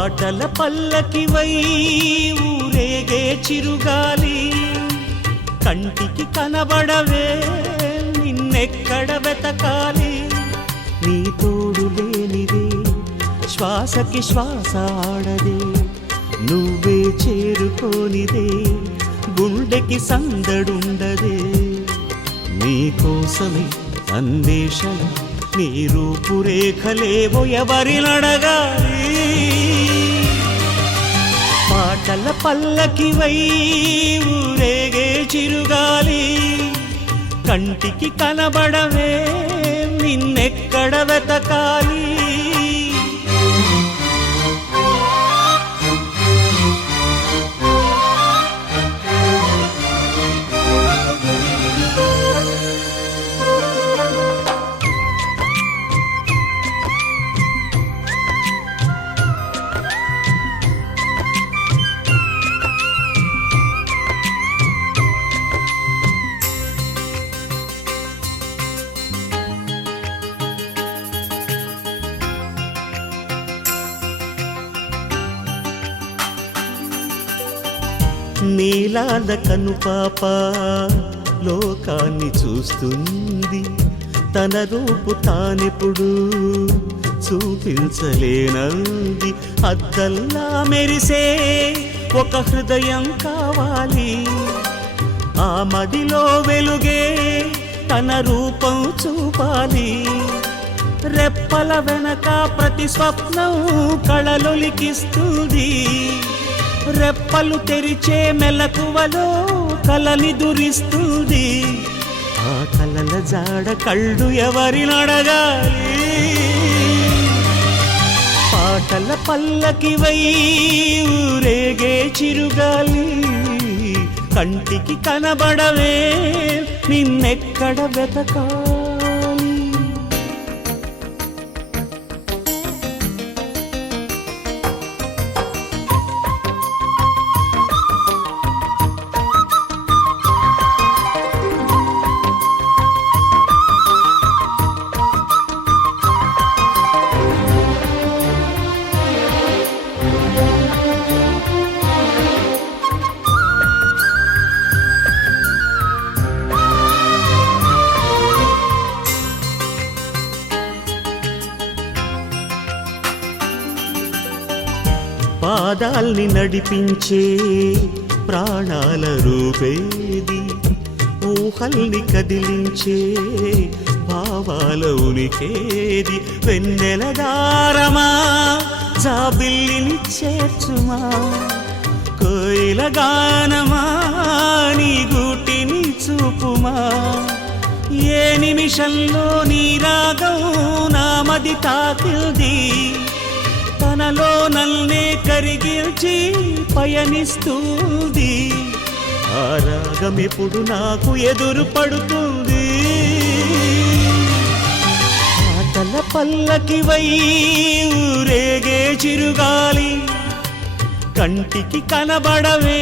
పాటల పల్లకివై ఊరేగే చిరుగాలి కంటికి కనబడవే నిన్నెక్కడ వెతకాలి నీ తోడు లేనిదే శ్వాసకి శ్వాస ఆడదే నువ్వే చేరుకోనిదే గుండెకి సందడుండదే నీకోసమే అన్వేషణ నీ రూపురేఖలేవో ఎవరినడగాలి పాటల పల్లకివై ఊరేగే చిరుగాలి కంటికి కనబడవే నిన్నెక్కడ వెతకాలి నీలాల కనుపాప లోకాన్ని చూస్తుంది తన రూపు తానెప్పుడు చూపించలేనంది అద్దల్లా మెరిసే ఒక హృదయం కావాలి ఆ మదిలో వెలుగే తన రూపం చూపాలి రెప్పల వెనక ప్రతి స్వప్నం కళలొలికిస్తుంది రెప్పలు తెరిచే మెలకువలో కలని దురిస్తుంది ఆ కలల జాడ కళ్ళు ఎవరినడగాలి పాటల పల్లకివై ఊరేగే చిరుగాలి కంటికి కనబడవే నిన్నెక్కడ వెతకాలి పాదాల్ని నడిపించే ప్రాణాల రూపేది ఊహల్ని కదిలించే భావాల ఉనికేది వెన్నెల దారమా జాబిల్లిని చేర్చుమా కోయిల గానమా నీ గూటిని చూపుమా ఏ నిమిషంలో నీ రాగం నామది తాకింది తనలో నన్నే కరిగిల్చి పయనిస్తుంది ఆ రాగం ఎప్పుడు నాకు ఎదురు పడుతుంది పాటల పల్లకివై ఊరేగే చిరుగాలి కంటికి కనబడవే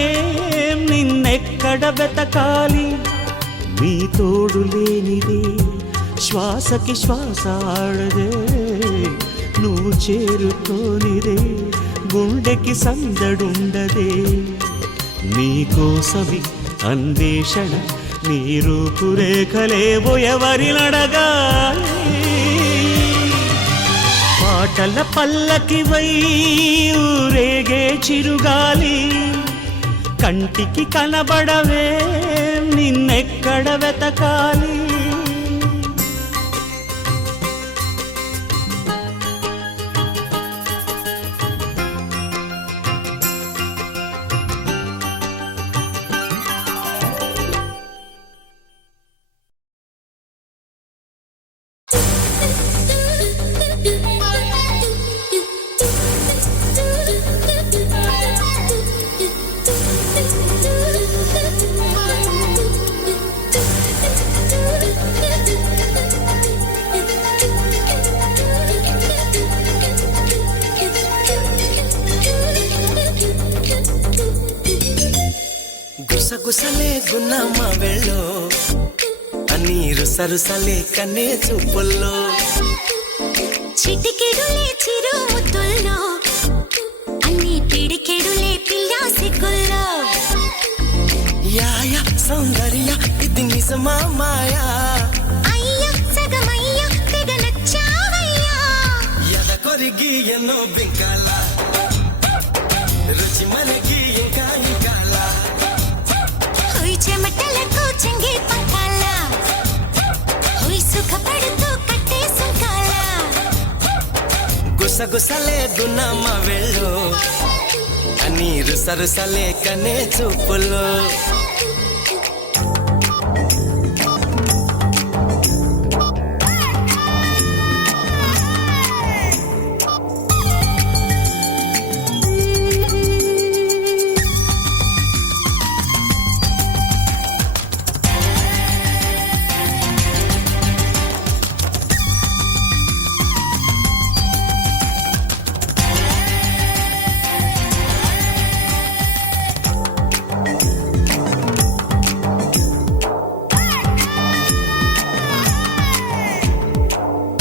నిన్నెక్కడ వెతకాలి నీ తోడు లేనిదే శ్వాసకి శ్వాస ఆడదే నువ్వు చేరుకోనిదే గుండెకి సందడుండదే నీకోసమి అన్వేషణ నీ రూపురేఖలేవో ఎవరినడగాలి పాటల పల్లకివై ఊరేగే చిరుగాలి కంటికి కనబడవే నిన్నెక్కడ వెతకాలి గుసగుసలే గున్నమ్మ వెళ్ళో అన్నీరు సరుసలే కన్నే చూపుల్లో చిటికెడులే చిరు ముద్దుల్లో ఎన్నో బింకాల రుచి మనకి ఇంకా ఇంకాల హోయ్ చెమటలకు చెంగి పంకాల హోయ్ సుఖపడుతూ కట్టే సుంకాల గుసగుసలే గున్నమ్మ వెళ్ళు అని రుసరుసలే కనే చూపులో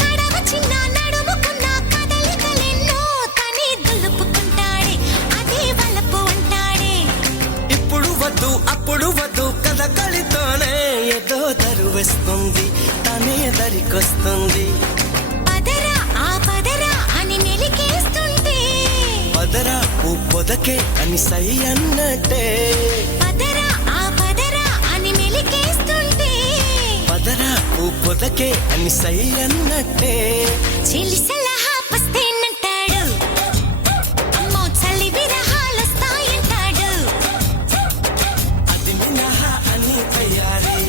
కడవ చిన్న నడుముకున్న కదలికలెన్నో తనే దులుపుకుంటాడే అదే వలపు అంటాడే ఇప్పుడు వద్దు అప్పుడు వద్దు కథ కలితోనే ఏదో దరువేస్తుంది తనే దరికొస్తుంది పదరా ఆ పదరా అని మెలికేస్తుంటే పదరా ఓ పొదకే అని సై అన్నట్టే పదరా ఆ పదరా అని మెలికేస్తుంటే పదరా ఓ పొదకే అని సై అన్నట్టే చెలి సలహా పస్తేనంటాడు అమ్మో చలి విరహాలొస్తాయంటాడు అది మినహా అని తయారీ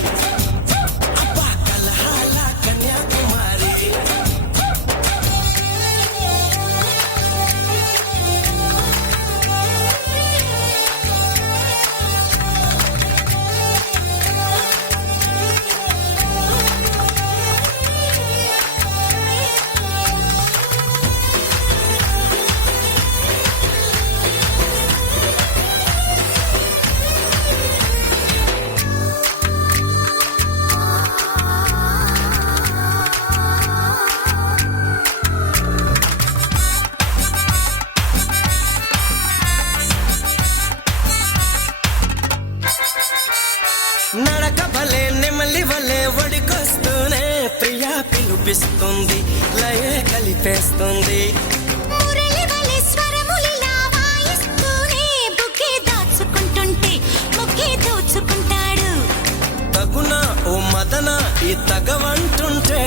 అబ్బా కలహాల కన్యాకుమారి నడక భలే నెమలి వలే ఒడికొస్తూనే ప్రియా పిలుపిస్తుంది లయే కలిపేస్తుంది మురళి వలె స్వరములిలా వాయిస్తూనే బుగ్గే దాచుకుంటుంటే ముగ్గే దోచుకుంటాడు తగున ఓ మదన ఈ తగవంటుంటే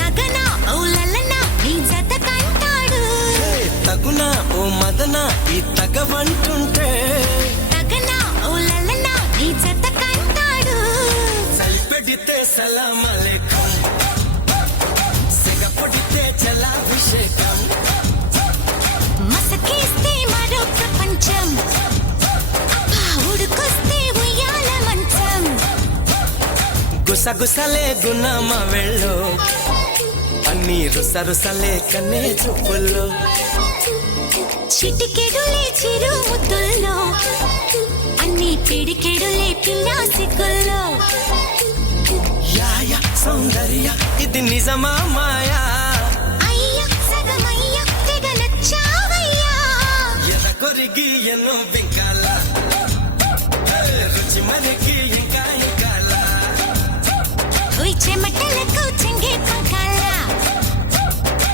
తగన ఓ లలన నీ జత కంటాడు తగున ఓ మదన ఈ తగవంటుంటే తగన ఓ లలన నీ జత కంటాడు సల్పెడితే సలామలేకం సిగపడితే జలాభిషేకం మసకేస్తే మరో ప్రపంచం అబ్బా ఉడుకొస్తే ఉయ్యాల మంచం గుసగుసలే గున్నమ్మ వెళ్ళు అన్ని రుసరుసలే కన్నే చూపుల్లో చిటికెడులే చిరు ముద్దుల్లో అన్ని పిడికెడులే పిల్లా సిగ్గుల్లో యాయ సౌందర్య ఇది నిజమా మాయా అయ్య సగమయ్య తెగ నచ్చావయ్యా ఎద కొరిగి ఎన్నో బింకాల రుచి మనకి ఇంకా ఇంకాల హోయ్ చెమటలకు చెంగే పంకాల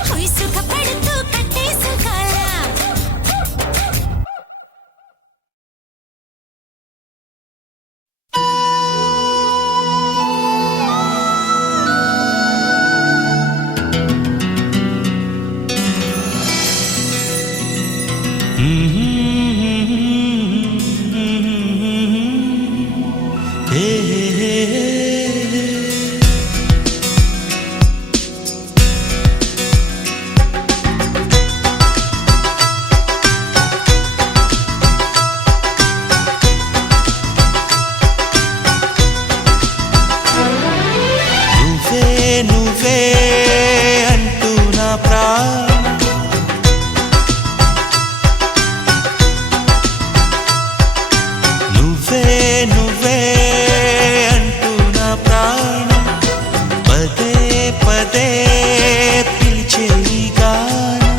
హోయ్ సుఖపడుతూ కట్టే సుఖాల నువ్వే అంటూ నా ప్రాణం నువ్వే అంటూ నా ప్రాణం పదే పదే పిలిచే ఈ గానం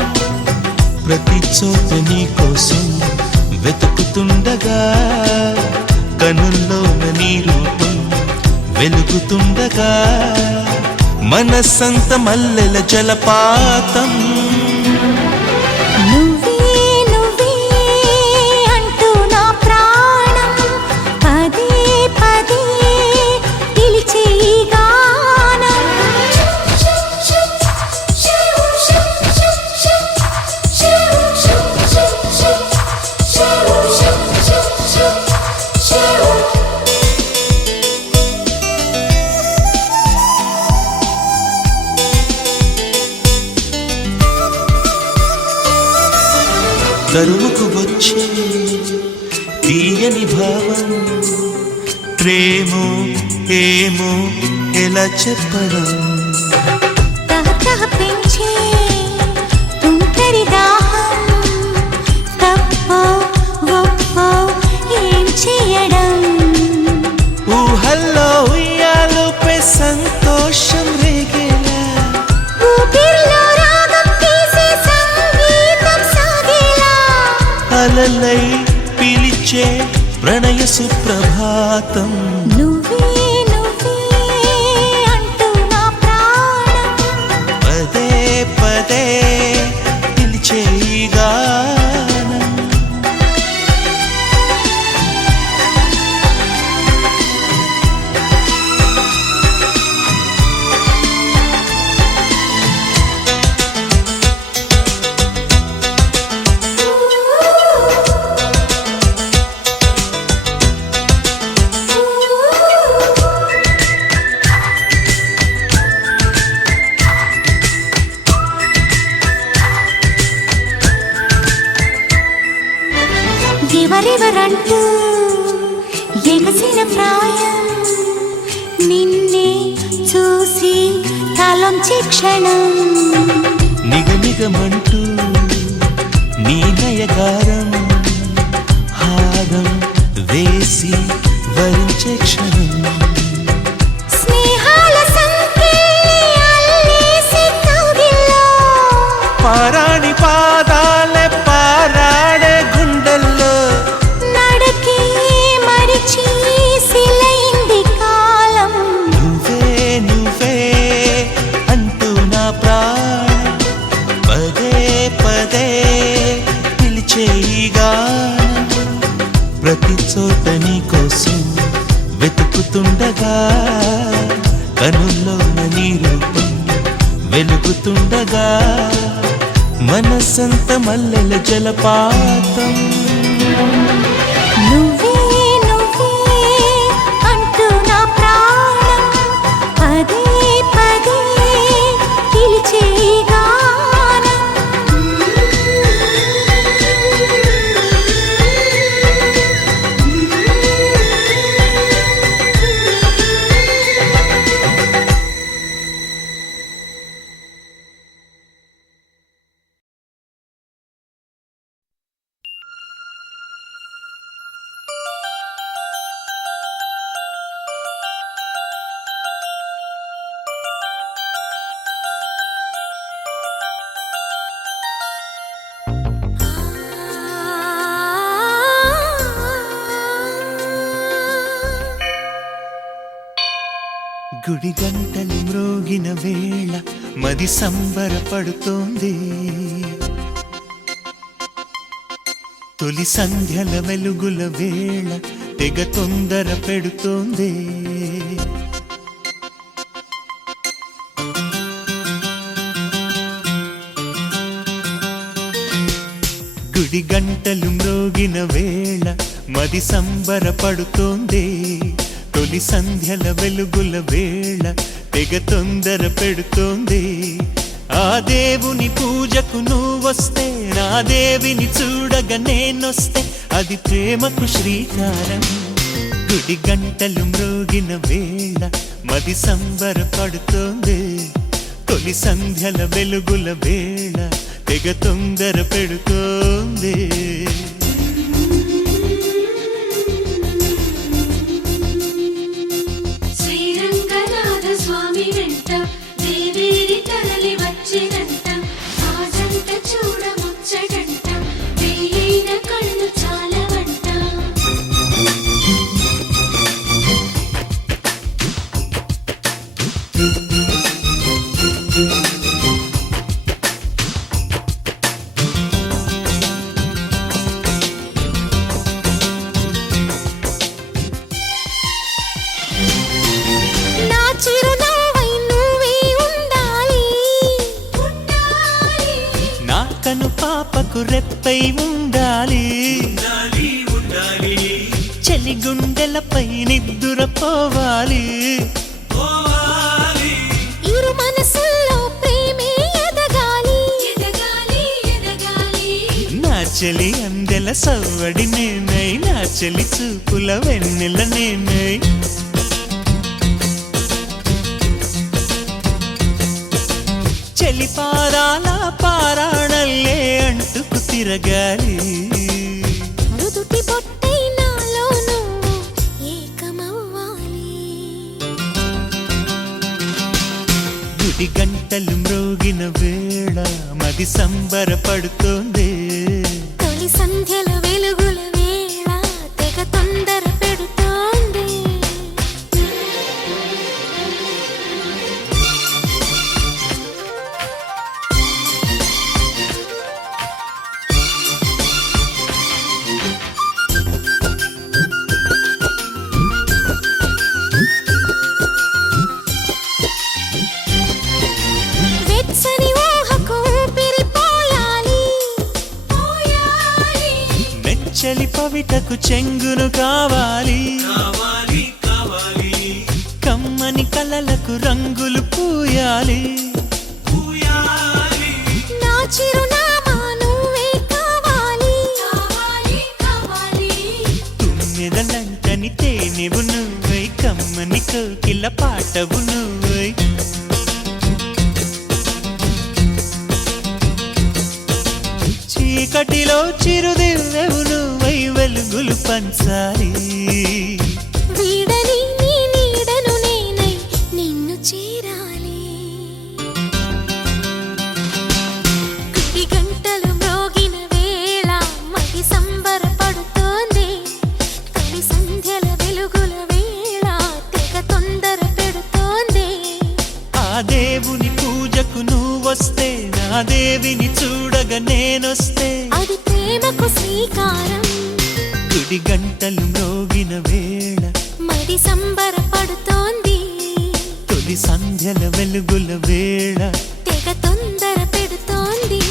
ప్రతి చోట నీ కోసం వెతుకుతుండగా కనుల్లోన నీ రూపం వెలుగుతుండగా మనస్సంత మల్లెల జలపాతం తరుముకు వచ్చే తీయని భావం ప్రేమో ఏమో ఎలా చెప్పడం తహతహ పెంచే తుంటరి దాహం తప్పో గొప్పో ఏం చేయడం ఊహల్లో ఉయ్యాలుపై సంతోషం రేగేలా ఊపిరిలో రాగం తీసే సంగీతం సాగేలా అలలై పిలిచే ప్రణయ సుప్రభాతం నువ్వే నువ్వే అంటూ నా ప్రాణం పదే పదే పిలిచే ఈ గానం ఎవరెవరంటూ ఎగసిన ప్రాయం నిన్నే చూసి తలొంచి క్షణం నిగనిగమంటూ నీ నయగారం హారం వేసి వరించే క్షణం స్నేహాల సంకెళ్ళి అల్లేసి కౌగిల్లో పారాణి పాదాలే పారాడే గుండెల్లో నడకే మరిచి సిలైంది కాలం నువ్వే నువ్వే అంటూ నా ప్రాణం పదే పదే పిలిచే ఈ గానం ప్రతి చోట నీ కోసం వెతుకుతుండగా కనుల్లోన నీ రూపం వెలుగుతుండగా మనసంత మల్లెల జలపాతం నువ్వే నువ్వే అంటూ నా ప్రాణం పదే పదే పిలిచే గానం గుడి గంటలు మ్రోగిన వేళ మది సంబరపడుతోంది తొలి సంధ్యల వెలుగుల వేళ తెగ తొందర పెడుతోంది గుడి గంటలు మ్రోగిన వేళ మది సంబరపడుతోంది తొలి సంధ్యల వెలుగుల వేళ తెగ తొందర పెడుతోంది ఆ దేవుని పూజకు నువ్వొస్తే నా దేవిని చూడగా నేనొస్తే అది ప్రేమకు శ్రీకారం గుడి గంటలు మ్రోగిన వేళ మది సంబరపడుతోంది తొలి సంధ్యల వెలుగుల వేళ తెగ తొందర పెడుతోంది శ్రీరంగనాథ స్వామి వెంట దేవేరి తరలి వచ్చినంత ఆ జంట చూడముచ్చటంట వెయ్యైన కళ్ళు చాలవంట నా చిరునవ్వై నువ్వే ఉండాలి నా కను పాపకు రెప్పై ఉండాలి చలి గుండెలపై నిద్దురపోవాలి ఇరు మనసుల్లో ప్రేమే ఎదగాలి ఎదగాలి ఎదగాలి చెలి అందెల సవ్వడి నేనై నా చెలి చూపుల వెన్నెల నేనై చెలి పాదాల పారాణల్లే అంటుకు తిరగాలి నుదుటి బొట్టై నాలో నువ్వు ఏకమవ్వాలి గుడి గంటలు మ్రోగిన వేళ మది సంబరపడుతోంది తొలి సంధ్యల వెలుగుల వేళ తెగ తొందర పెడుతోంది వెచ్చని ఊహకు ఊపిరిపోయాలి మెచ్చలి పవిటకు చెంగును కావాలి కమ్మని కలలకు రంగులు పూయాలి నా చిరునామా నువ్వే కావాలి తుమ్మెదలంటని తేనెవు నువ్వై కమ్మని కోకిల పాటవు నువ్వై చీకటిలో చిరుదివ్వెవు నువ్వై వెలుగులు పంచాలి వీడని నీ నీడను నేనై నిన్ను చేరాలి గుడి గంటలు మ్రోగిన వేళ మది సంబరపడుతోంది తొలి సంధ్యల వెలుగుల వేళ తెగ తొందర పెడుతోంది ఆ దేవుని పూజకు నువ్వొస్తే నా దేవిని చూడగా నేనొస్తే అది ప్రేమకు శ్రీకారం గుడి గంటలు మ్రోగిన వేళ మది సంబరపడుతోంది తొలి సంధ్యల వెలుగుల వేళ తెగ తొందర పెడుతోంది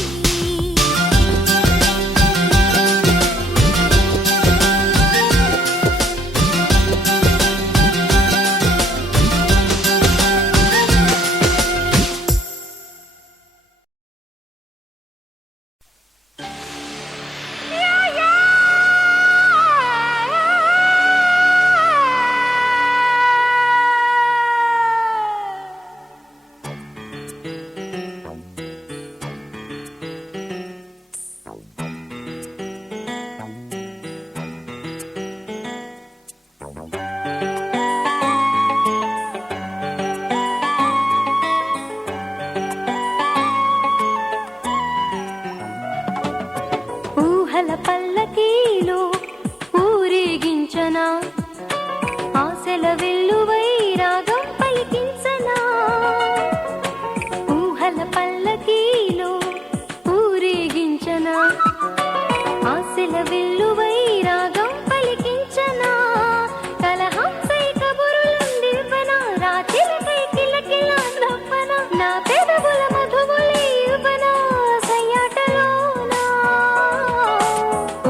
ఊహల పల్లకీలో ఊరేగించనా ఆశల వెల్లువై రాగం పలికించనా ఊహల పల్లకీలో ఊరేగించనా ఆశల వెల్లువై రాగం పలికించనా కలహంసై కబురులుండిపనా రాత్రికై కిలకిలా నవ్వనా నా పెదవుల మధువులే ఇవ్వనా సయ్యాటలోనా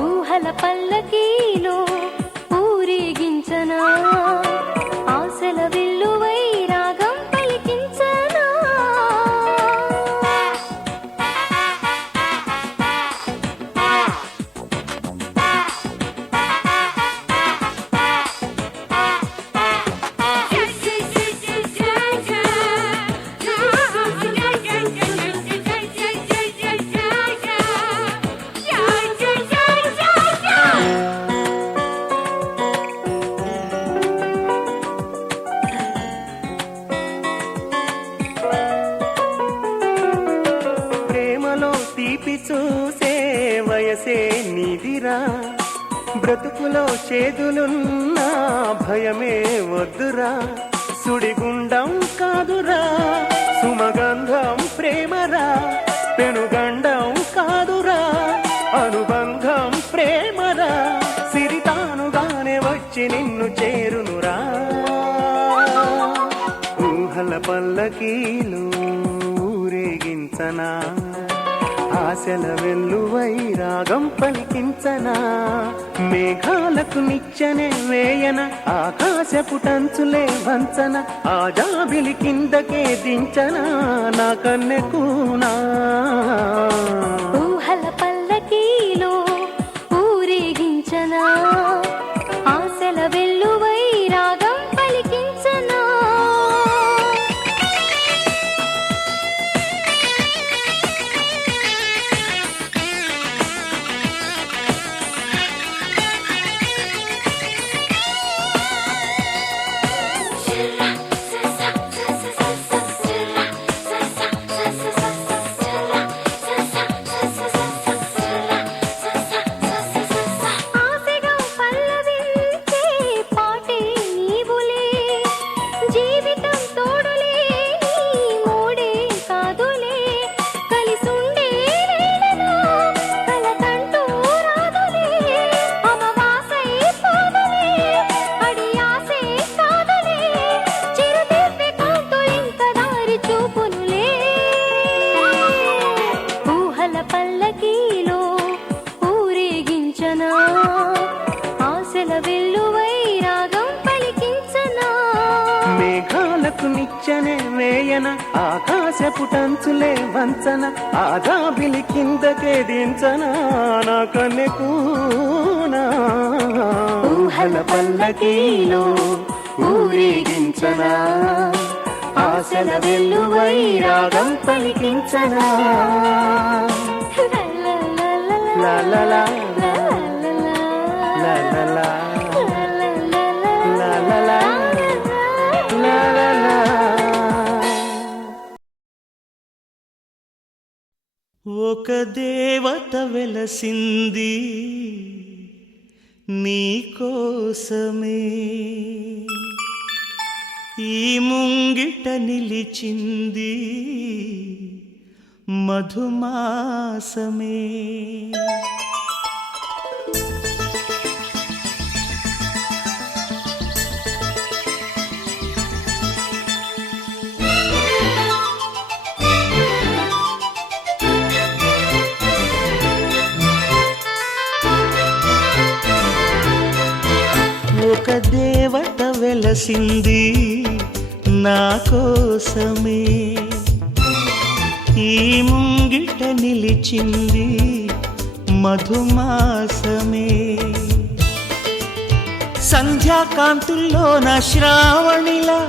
ఊహల పల్లకీలో ఊరేగించనా ఆశల విల్లువై రాగం పలికించనా ప్రేమలో తీపి చూసే వయసే నీదిరా బ్రతుకులో చేదులున్నా భయమే వద్దురా సుడిగుండం కాదురా సుమగంధం ప్రేమరా పెనుగండం కాదురా అనుబంధం ప్రేమరా సిరితానుగానే వచ్చి నిన్ను చేరునురా ఊహల పల్లకీలు ఊరేగించనా ఆశల వెల్లువై రాగం పలికించనా మేఘాలకు నిచ్చెనే వేయన ఆకాశపు టంచులే వంచన ఆ జాబిలి కిందకే దించనా నా కన్నె కూనా ఊహల పల్లకీలో పుటంచులే వంచన ఆజాబిలి కిందకే దించనా నా కన్నెకూనా ఊహల పల్లకీలో ఊరేగించనా ఆశల వెల్లువై రాగం పలికించనా లా లా లా లా లా లా లా లా లా లా లా లా లా. ఒక దేవత వెలసింది నీ కోసమే ఈ ముంగిట నిలిచింది మధుమాసమే ఒక దేవత వెలసింది నా కోసమే ఈ ముంగిట నిలిచింది మధుమాసమే సంధ్యాకాంతుల్లోన శ్రావణిలా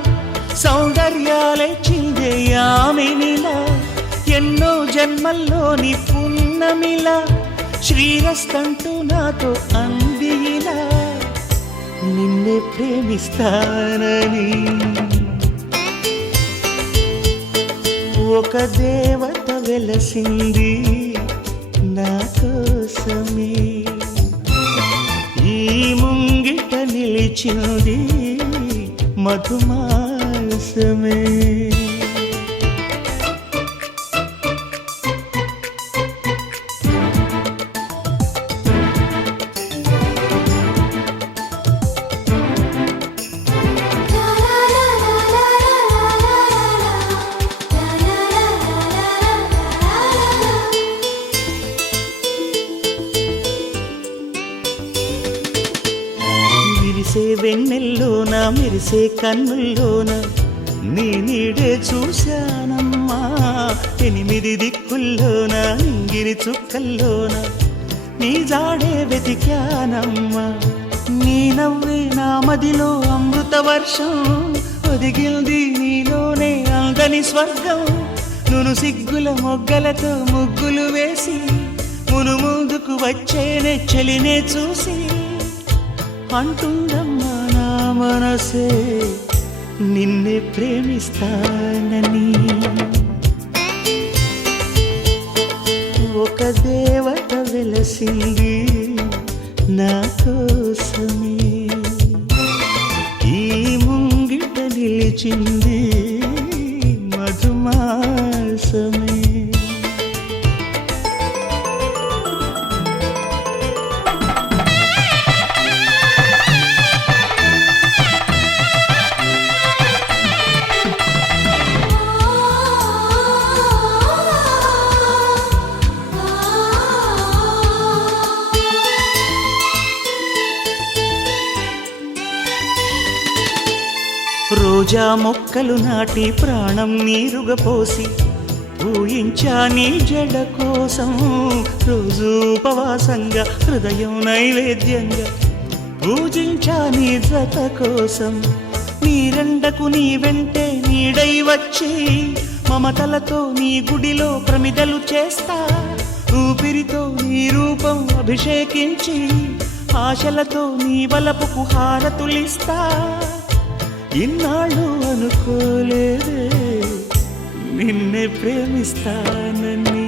సౌందర్యాలే చిందే యామినిలా ఎన్నో జన్మల్లోని పున్నమిలా శ్రీరస్తంటూ నాతో అందిలా నిన్నే ప్రేమిస్తానని ఒక దేవత వెలసింది నా కోసమే ఈ ముంగిట నిలిచింది మధుమాసమే విరిసే వెన్నెల్లోన మెరిసే కన్నుల్లోన నీ నీడే చూశానమ్మా 8 దిక్కుల్లోన నింగిరి చుక్కల్లోన నీ జాడే వెతికానమ్మా నీ నవ్వే నా మదిలో అమృత వర్షం ఒదిగింది నీలోనే అందని స్వర్గం నును సిగ్గుల మొగ్గలతో ముగ్గులు వేసి మును ముందుకు వచ్చేనే చెలినే చూసి అంటుందమ్మా నా మనసే నిన్నే ప్రేమిస్తానని ఒక దేవత వెలసింది నా కోసమే ఈ ముంగిట నిలిచింది మధుమాసమే రోజా మొక్కలు నాటి ప్రాణం నీరుగా పోసి పూయించా నీ జడ కోసం రోజు ఉపవాసంగా హృదయం నైవేద్యంగా పూజించా నీ జత కోసం నీరెండకు నీ వెంటే నీడై వచ్చి మమతలతో నీ గుడిలో ప్రమిదలు చేస్తా ఊపిరితో నీ రూపం అభిషేకించి ఆశలతో నీ వలపుకు హారతులిస్తా ఇన్నాళ్ళు అనుకోలేదే నిన్నే ప్రేమిస్తానని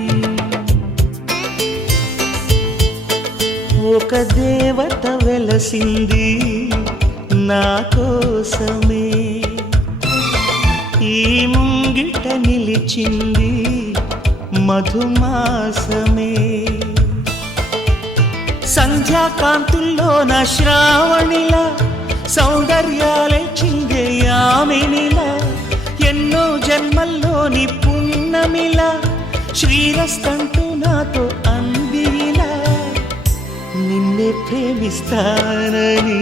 ఒక దేవత వెలసింది నా కోసమే ఈ ముంగిట నిలిచింది మధుమాసమే సంధ్యాకాంతుల్లోన శ్రావణిలా సౌందర్యాలే చిందే యామినిలా ఎన్నో జన్మల్లోని పున్నమిలా శ్రీరస్తంటూ నాతో అందిలా నిన్నే ప్రేమిస్తానని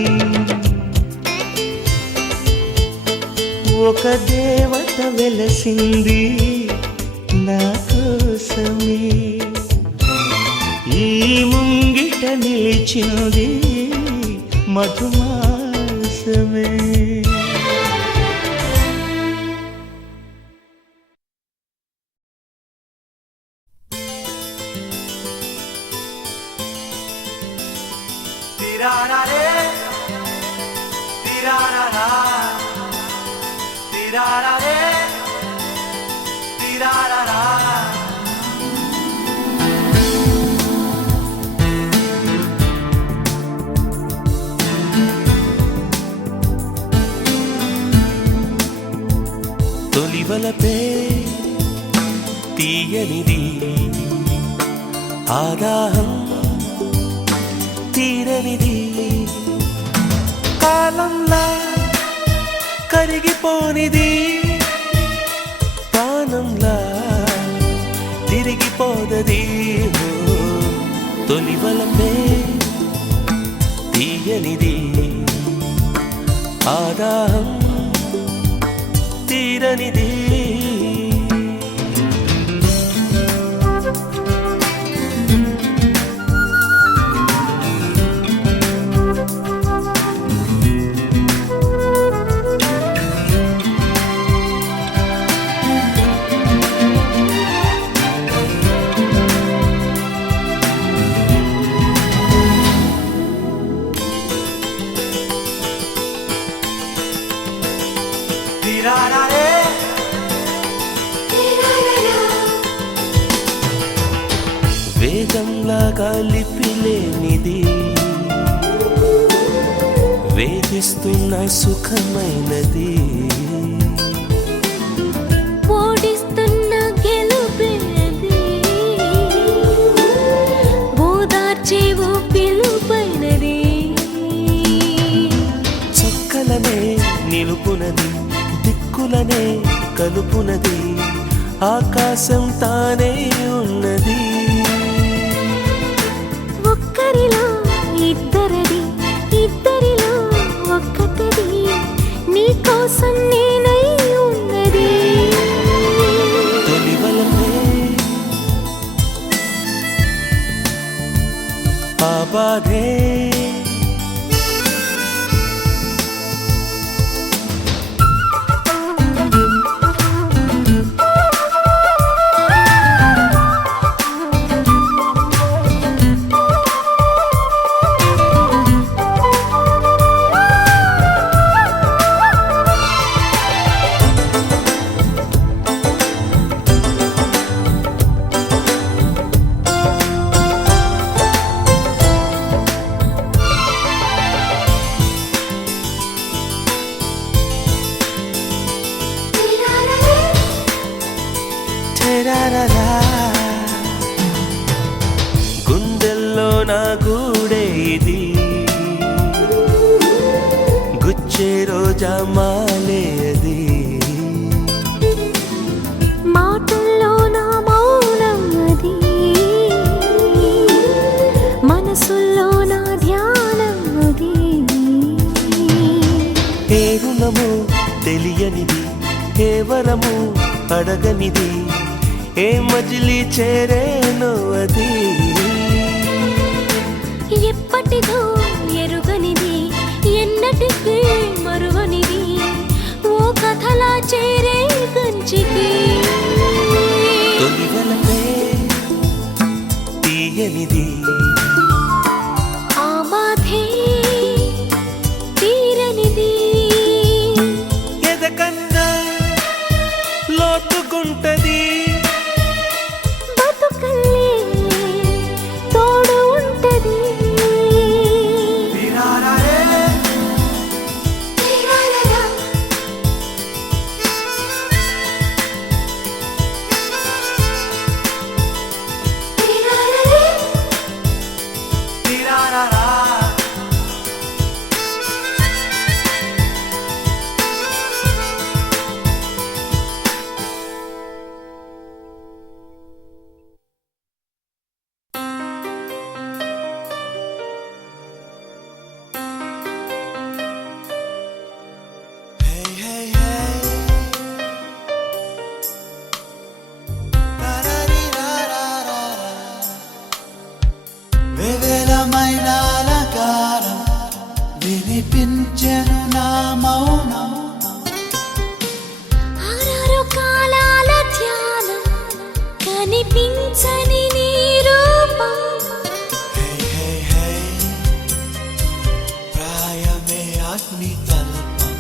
ఒక దేవత వెలసింది కోసమే ఈ ముంగిట నిలిచింది మధుమాసమే. తొలివలపే తీయనిది ఆదాహం తీరనిది కాలంలా కరిగిపోనిది ప్రాణంలా తిరిగిపోదది. తొలివలపే తీయనిది ఆదాహం తీరనిది. వేదంలాగా లిపిలేనిది వేధిస్తున్న సుఖమైనది ఓడిస్తున్న గెలుపైనది ఓదార్చేవో పిలుపైనది చక్కలనే నిలుపునది దిక్కులనే కలుపునది ఆకాశం తానే ఉన్నది. ఒక్కరిలో ఇద్దరది ఇద్దరిలో ఒక్కటది నీ కోసం నేనై ఉన్నది. తొలివలపే ఆ బాధే గుండెల్లో నా గూడే ఇది గుచ్చే రోజా మాలే అది మాటల్లో నా మౌనం అది మనసుల్లో నా ధ్యానం అది ఏ రుణము తెలియనిది ఏ వరము అడగనిది ఏ మజిలీ చేరేనో అది ఎప్పటిదో ఎరుగనిది ఎన్నటికీ మరువనిది ఓ కథలా చేరే కంచికి. తొలివలపే తీయనిది ఆ బాధే తీరనిది ఎదకన్నా లోతుగుంటది బతుకల్లే తోడు ఉంటది. వినిపించెను నా మౌనం ఆరారు కాలాల ధ్యానం కనిపించని నీ రూపం హే హే హే ప్రాయమే అగ్ని తల్పం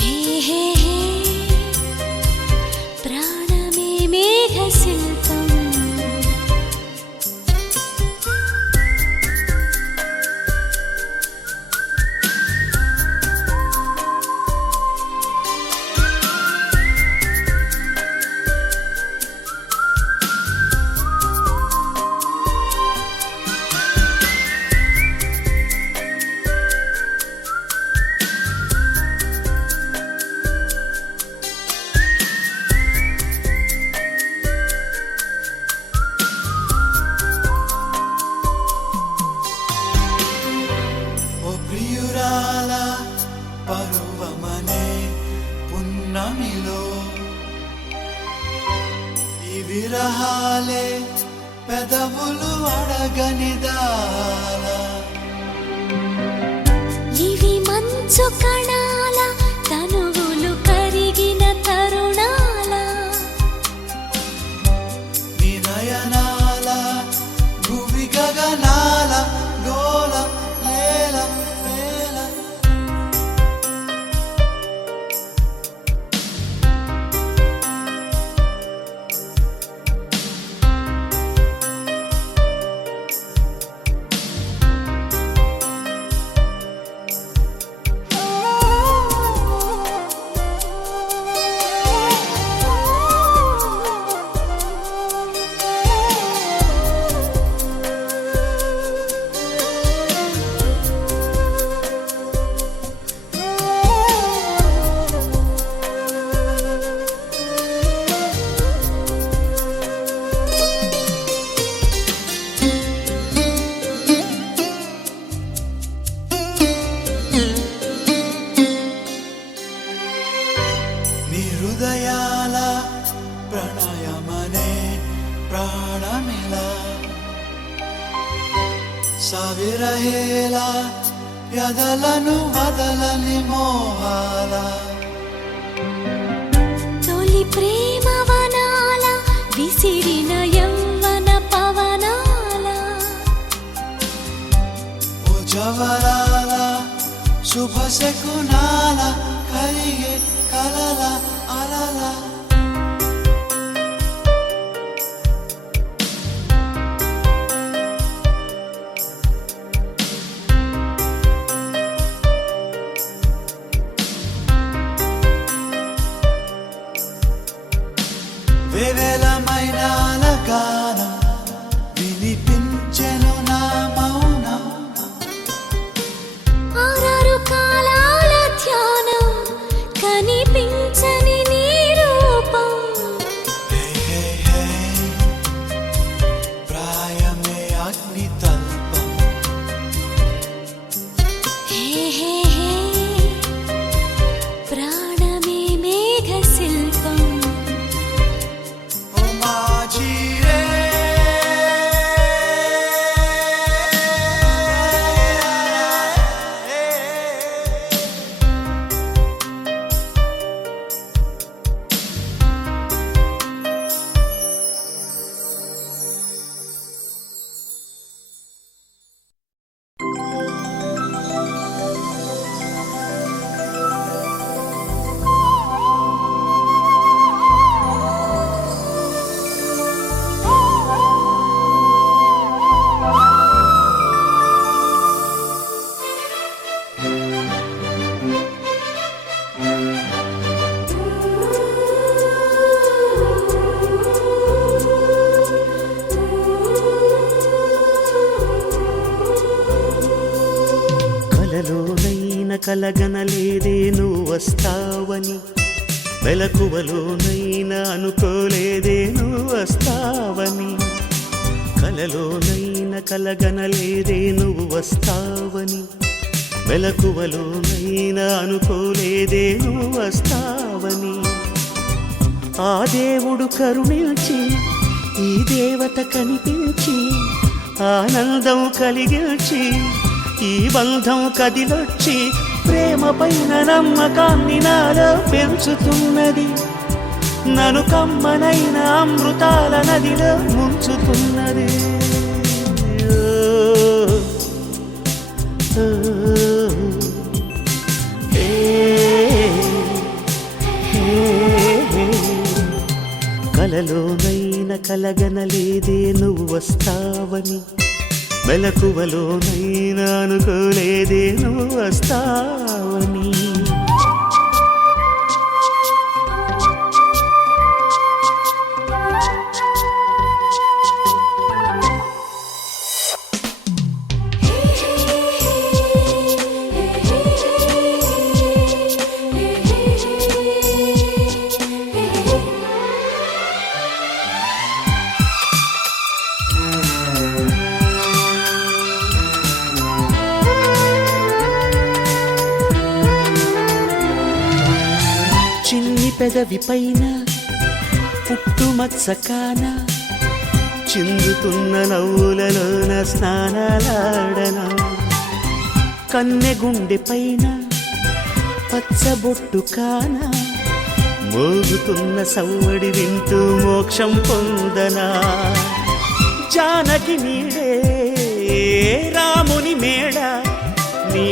హే హే హే ప్రాణమే మేఘ శిల్పం ఓ ప్రియురాల పరువమనే పున్నమిలో ఈ విరహాలే పెదవులు అడగనిదాల ఇవి మంచు కణాల తనువులు కరిగిన తరుణాల నీ నయనాల భువి గగనాల డోల లేల వేల నీ హృదయాల ప్రణయమనే ప్రాణమిలా సవిరహేల వ్యధలను వదలని మోహాల తొలి ప్రేమ వనాల విసిరిన యవ్వన పవనాల ఓ జవరాల శుభ శకునాల కలిగే కలల అలల వేవేలమైనాల గానం వినిపించెను నా మౌనం ఆరారు కాలాల ధ్యానం కనిపించని నీ రూపం హే హే హే ప్రాయమే అగ్ని తల్పం హే హే హే ప్రాణమే మేఘ శిల్పం ఓ మాజీరే కలలోనైన కలగనలేదే నువ్వు వస్తావని మెలకువలోనైనా అనుకోలేదే నువ్వు వస్తావని కలలోనైన కలగనలేదే నువ్వు వస్తావని మెలకువలోనైనా అనుకోలేదే నువ్వు వస్తావని ఆ దేవుడు కరుణించి ఈ దేవత కనిపించి ఆనందం కలిగించి ఈ బంధం కదిలొచ్చి ప్రేమ పైన నమ్మకాన్ని నాలో పెంచుతున్నది. నన్ను కమ్మనైన అమృతాల నదిలో ముంచుతున్నది. కలలోనైన కలగనలేదే నువ్వు వస్తావని, మెలకువలోనైనా అనుకోలేదే నువ్వు వస్తావని. పెదవి పైన పుట్టుమత్సకాన చిందుతున్న నవ్వులలోన స్నానాలాడనా, కన్నె గుండె పైన పచ్చబొట్టు కాన మోగుతున్న సవ్వడి వింటూ మోక్షం పొందనా. జానకి నీడే రాముని మేడ, నీ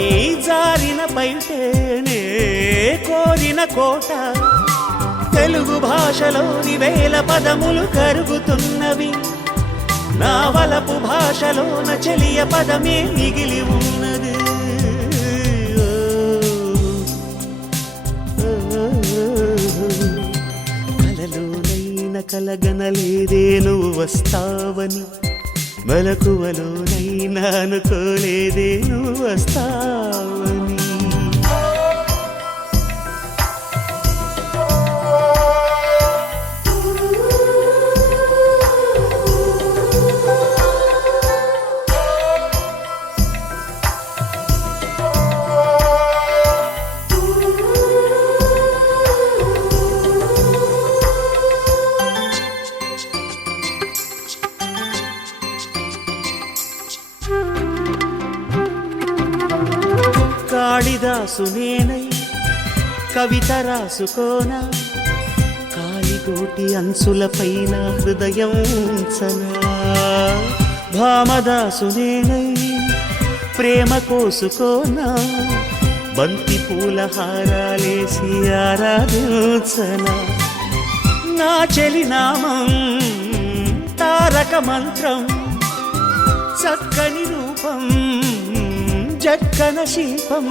జారిన బయటేనే కోరిన కోట. తెలుగు భాషలోని వేల పదములు కరుగుతున్నవి, నా వలపు భాషలోన చెలియ పదమే మిగిలి ఉన్నది. కలలోనైన కలగనలేదే నువ్వు వస్తావని, మెలకువలోనైనా అనుకోలేదే నువ్వు వస్తావని. కాళిదాసు నేనై కవిత రాసుకోనా, కాలిగోటి అంచుల పైన హృదయం ఉంచనా. భామదాసు నేనై ప్రేమ కోసుకోనా, బంతి పూల హారాలేసి ఆరాధించనా. నా చెలి నామం తారక మంత్రం, చక్కని రూపం జక్కన శిల్పం.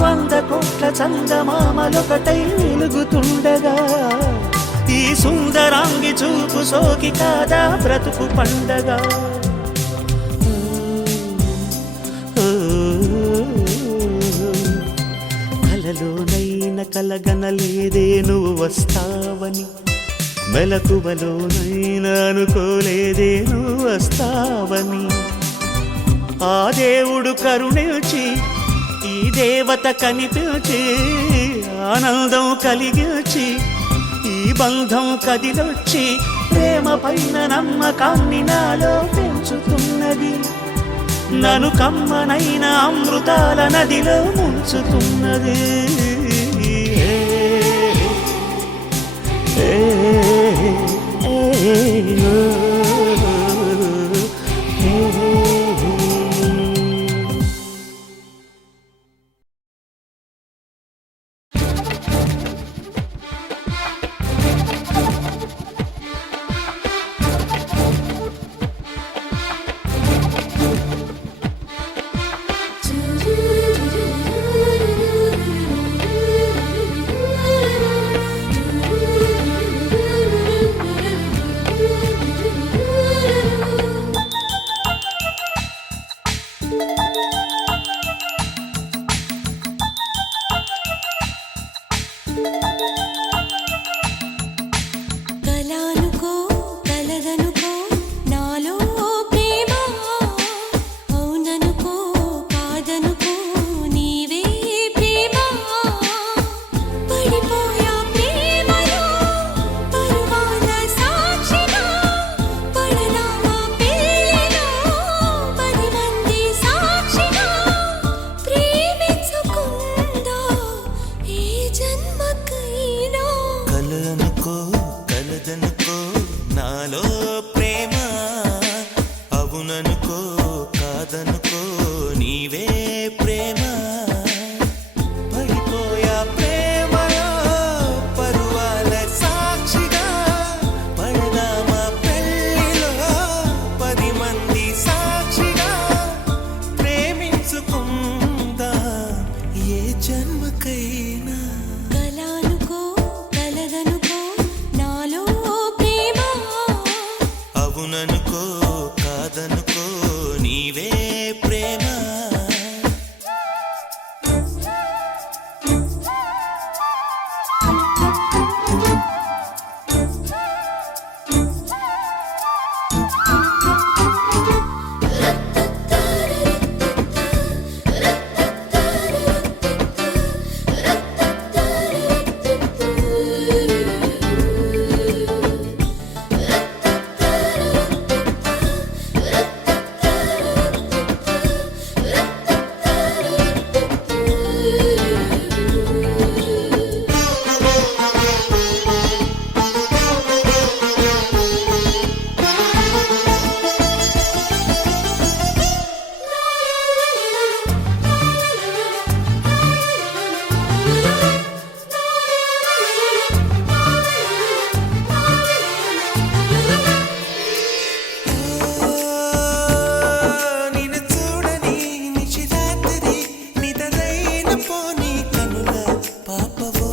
100 కోట్ల చందమామలొకటై వెలుగుతుండగా, ఈ సుందరాంగి చూపు సోకి కాదా బ్రతుకు పండగా. కలలోనైన కలగనలేదే నువ్వు వస్తావని, మెలకువలోనైనా అనుకోలేదే నువ్వు వస్తావని. ఆ దేవుడు కరుణించి ఈ దేవత కనిపించి, ఆనందం కలిగించి ఈ బంధం కదిలొచ్చి ప్రేమ పైన నమ్మకాన్ని నాలో పెంచుతున్నది. నన్ను కమ్మనైన అమృతాల నదిలో ముంచుతున్నది. అవుననుకో కాదనుకో నీవే ప్రేమ పడిపోయా ప్రేమలో పరువాల సాక్షిగా పడదామా పెళ్ళిలో 10 మంది సాక్షిగా ప్రేమించుకుందా ఏ జన్మకైనా కలనుకో కలదనుకో నాలో ప్రేమ అవుననుకో కాదనుకో నీవే ప్రేమ నిన్ను చూడని నిశిరాత్రి నిదరైన పోనీ కనుల పాపవో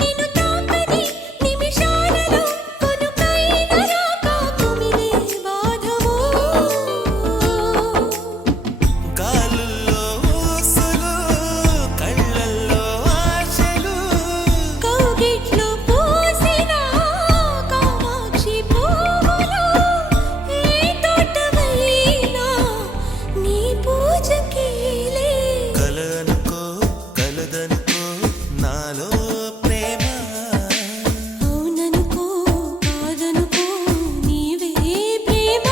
నిన్ను తాకని నిమిషాలలో కొనుకైన రాక కుమిలే బాధవో కాలుల్లో ఊసులు కళ్ళల్లో ఆశలు కౌగిట్లో పూసిన కామాక్షి పువ్వులు ఏ తోటవైనా నీ పూజకేలే కలనుకో కలదనుకో నాలో ప్రేమ అవుననుకో కాదనుకో నీవే ప్రేమ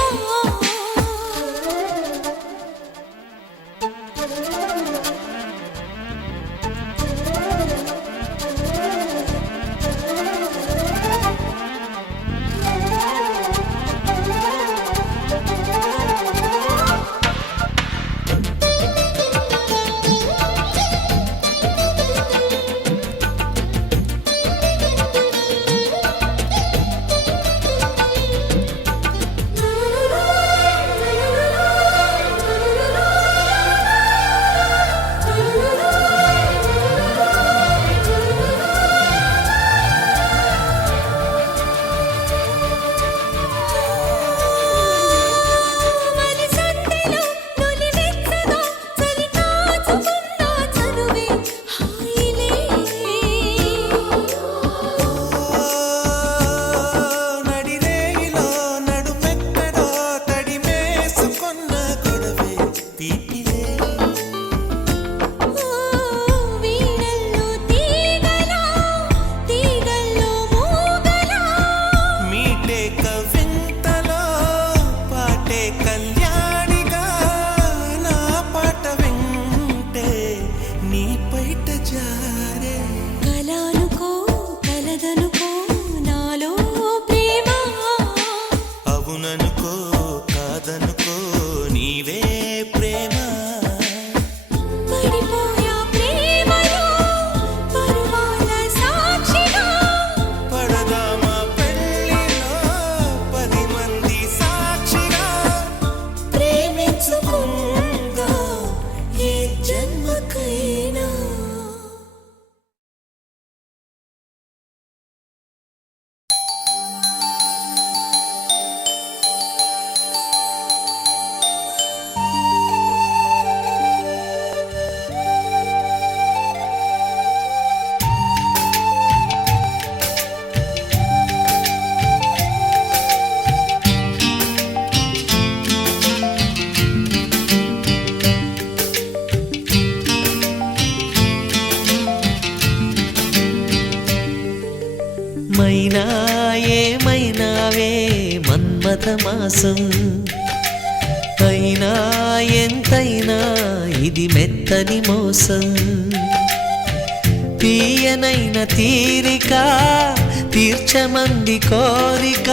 మరి సందెలో నులివెచ్చగా చలి కాచుకున్న చనువే హాయిలే నడిరేయిలో నడుమెక్కడో తడిమేసుకున్న గొడవే తీపిలే వీణల్లో తీగలా తీగల్లో మూగలా మీటే కవింతలో పాటే కళ్యాణిగా నా పాట వింటే నీ పైట జారే కలనుకో కలదనుకో నాలో ప్రేమ అవుననుకో కాదనుకో నీవే ప్రేమ పడిపోయా ప్రేమలో పరువాల సాక్షిగా పడదామా పెళ్ళిలో 10 మంది సాక్షిగా ప్రేమించుకుందా ఏ జన్మకైనా మైనా ఏమైనావే మన్మథమాసం అయినా ఎంతైనా ఇది మెత్తని మోసం తీయనైన తీరిక తీర్చమంది కోరిక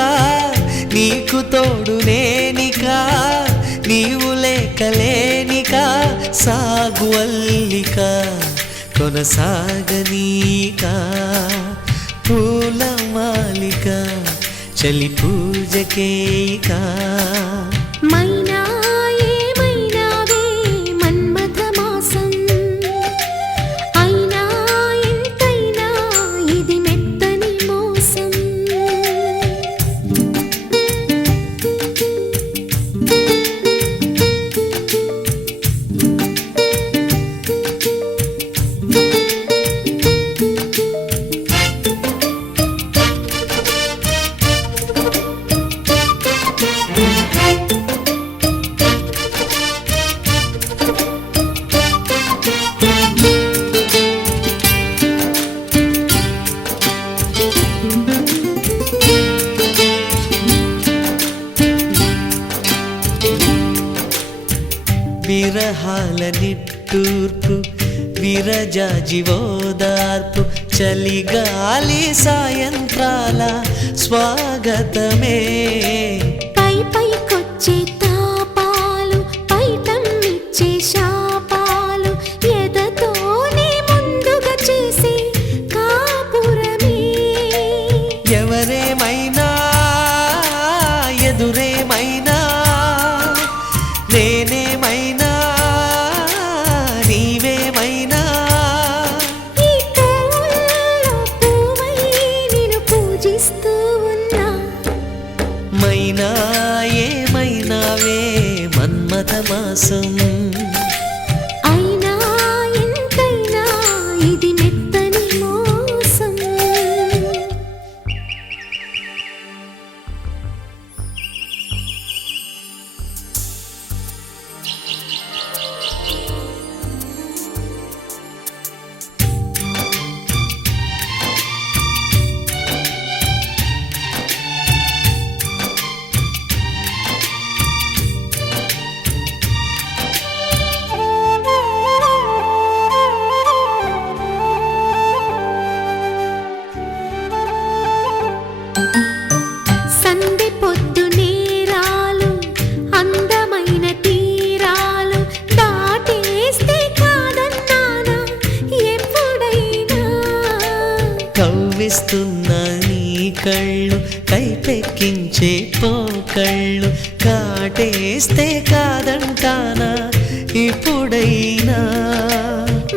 నీకు తోడు నేనిక నీవు లేకలేనిక సాగు అల్లిక కొనసాగనీక పూల మాలిక చలి పూజకేక మైనా ఏమైనావే మన్మథ మాసం అయినా ఎంతైనా ఇది మెత్తని మోసం విరహాల నిట్టూర్పు విరజాజివోదార్పు చలిగాలి సాయంత్రాల స్వాగతమే పై పైకొచ్చే తాపాలు పైటం ఇచ్చే శాపాలు ఎదతోనే ముందుగా చేసే కాపురమే ఎవరేమైనా ఎదురేమైనా నేనేమైనా నీవేమైనా ఈ పూల్లో పువ్వై నిన్ను పూజిస్తూ ఉన్నా మైనా ఏమైనావే మన్మథ మాసం అయినా ఎంతైనా ఇది మెత్తని మోసం సందె పొద్దు నేరాలు అందమైన తీరాలు దాటేస్తే కాదన్నానా ఎప్పుడైనా కవ్విస్తున్న నీ కళ్ళు కైపెక్కించే పోకళ్ళు కాటేస్తే కాదంటానా ఇప్పుడైనా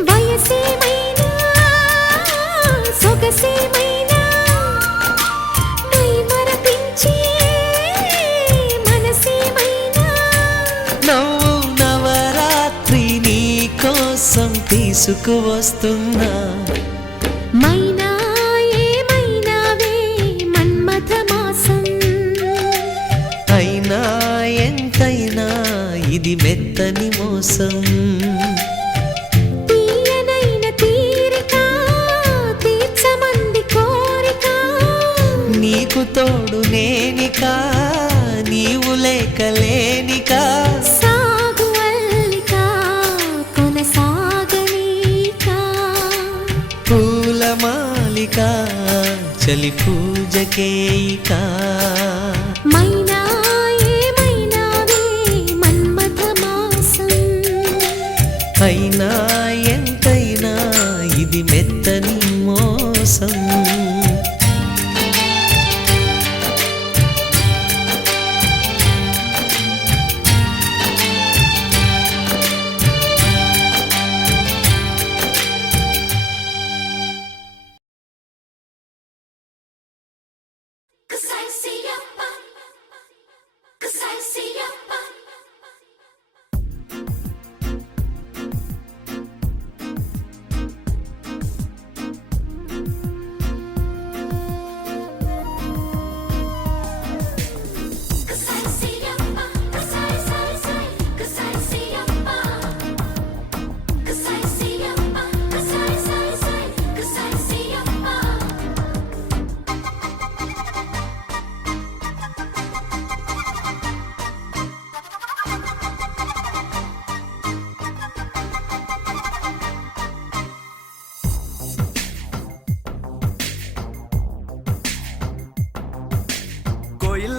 వయసేమైనా సొగసేమైనా మై మరపించే మనసేమైనా నవ్వు నవరాత్రి నీ కోసం తీసుకువస్తున్నా మైనా ఏమైనావే మన్మథ మాసం అయినా ఎంతైనా ఇది మెత్తని మోసం తీయనైన తీరిక తీర్చమంది కోరిక నీకు తోడు నేనిక నీవు లేకలేనిక సాగు అల్లిక కొనసాగనీక పూల మాలిక చలి పూజకేయిక మైనా ఏమైనావే మన్మథ మాసం అయినా ఎంతైనా ఇది మెత్తని మోసం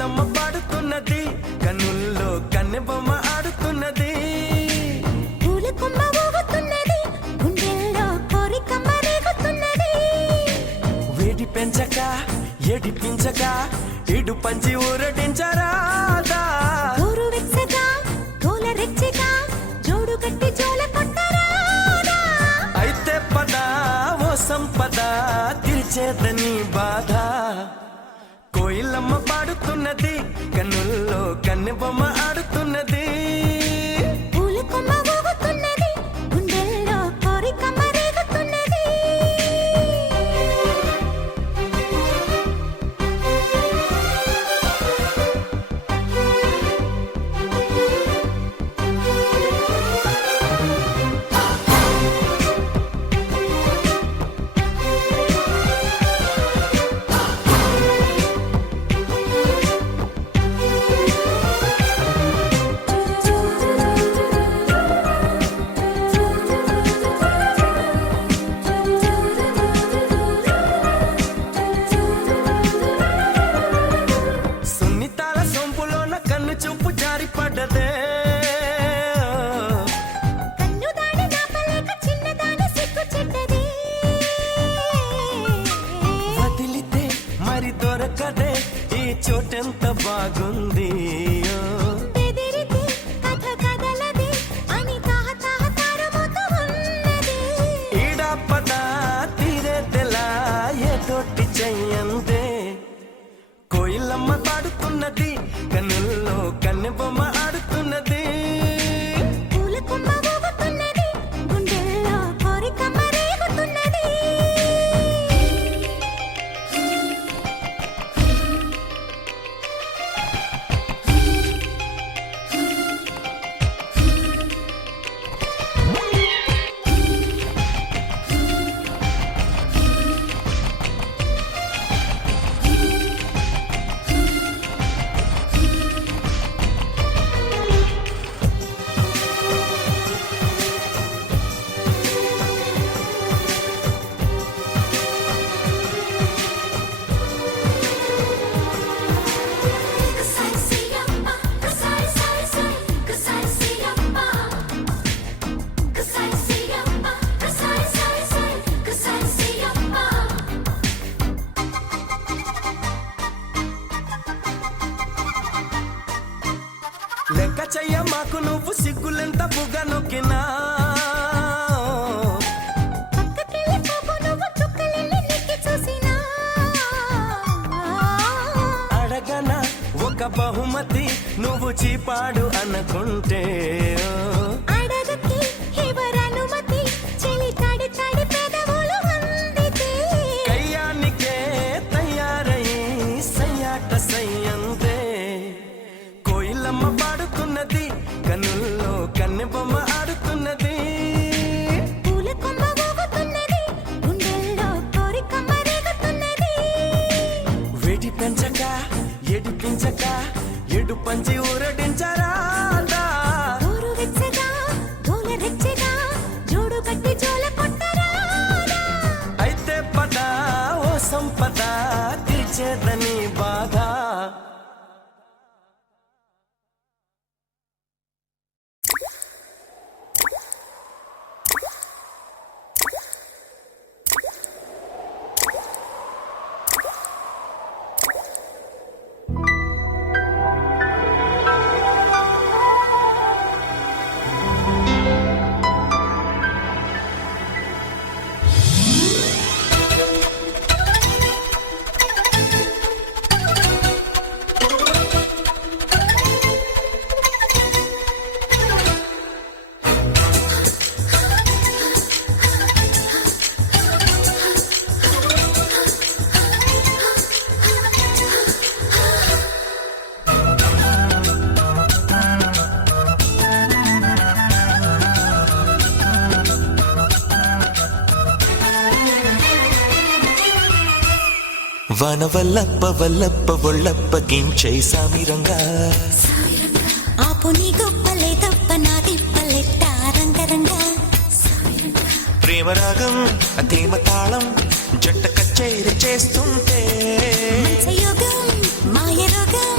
కోయిలమ్మ పాడుతున్నది కన్నుల్లో కన్నెబొమ్మ ఆడుతున్నది పూల కొమ్మ ఊగుతున్నది గుండెల్లో కోరికమ్మ రేగుతున్నది వేడి పెంచక ఏడిపించక ఇడు పంచి ఊరటించరాదా ఊరు వెచ్చగా గోల రెచ్చగా జోడు గట్టి జోల కొట్టరాదా అయితే పద ఓ సంపద తీర్చేదని బాధ కోయిలమ్మ పాడుతున్నది కన్నుల్లో కన్నెబొమ్మ ఆడుతున్నది పూల కొమ్మ ఊగుతున్నది గుండెల్లో కోరికమ్మ రేగుతున్నది సున్నితాల సొంపులోన కన్ను చూపు జారి పడ్డదే కన్ను దాడి నాపలేక చిన్నదాని సిగ్గు చెడ్డది వదిలితే మరి దొరకదే ఈ చోటెంత బాగుంది బెదిరితే కథ కదలది అని తాహతాహతారమవుతూ ఉన్నది ఈడా పద తీరేదెలా ఏ తోటి చెయ్యందే కోయిలమ్మ పాడుతున్నది కన్నుల్లో కన్నెబొమ్మ ఆడుతున్నది పూల కొమ్మ ఊగుతున్నది గుండెల్లో కోరికమ్మ రేగుతున్నది లెక్క చెయ్య మాకు నువ్వు సిగ్గులెంత బుగ్గ నొక్కినా పక్కకెళ్ళి పోకు నువ్వు చుక్కలెళ్ళి నెక్కి చూసినా అడగన ఒక బహుమతి నువ్వు చీపాడు అనుకుంటే అడగకి ఎవరనుమతి చెలి తడి తడి పెదవులు అందితే కయ్యానికే తయారయి సయ్యాట సయ్యందే కోయిలమ్మ పాడుతున్నది కన్నుల్లో కన్నెబొమ్మ ఆడుతున్నది పూల కొమ్మ ఊగుతున్నది గుండెల్లో కోరికమ్మ రేగుతున్నది వేడి పెంచక ఏడిపించక ఎడు పంచి ఊరటించరాదా ఊరు వెచ్చగా గోల రెచ్చగా జోడు గట్టి జోల కొట్టరాదా అయితే పద ఓ సంపద తీర్చేదని బాధ వన వల్లప్ప వల్లప్ప ఒళ్ళప్ప గించై సామిరంగా ఆపు నీ గొప్పలే తప్ప నా తిప్పలెట్ట రంగరంగా ప్రేమ రాగం తేమ తాళం జంట కచేరి చేస్తుంటే మంచయోగం మాయ రోగం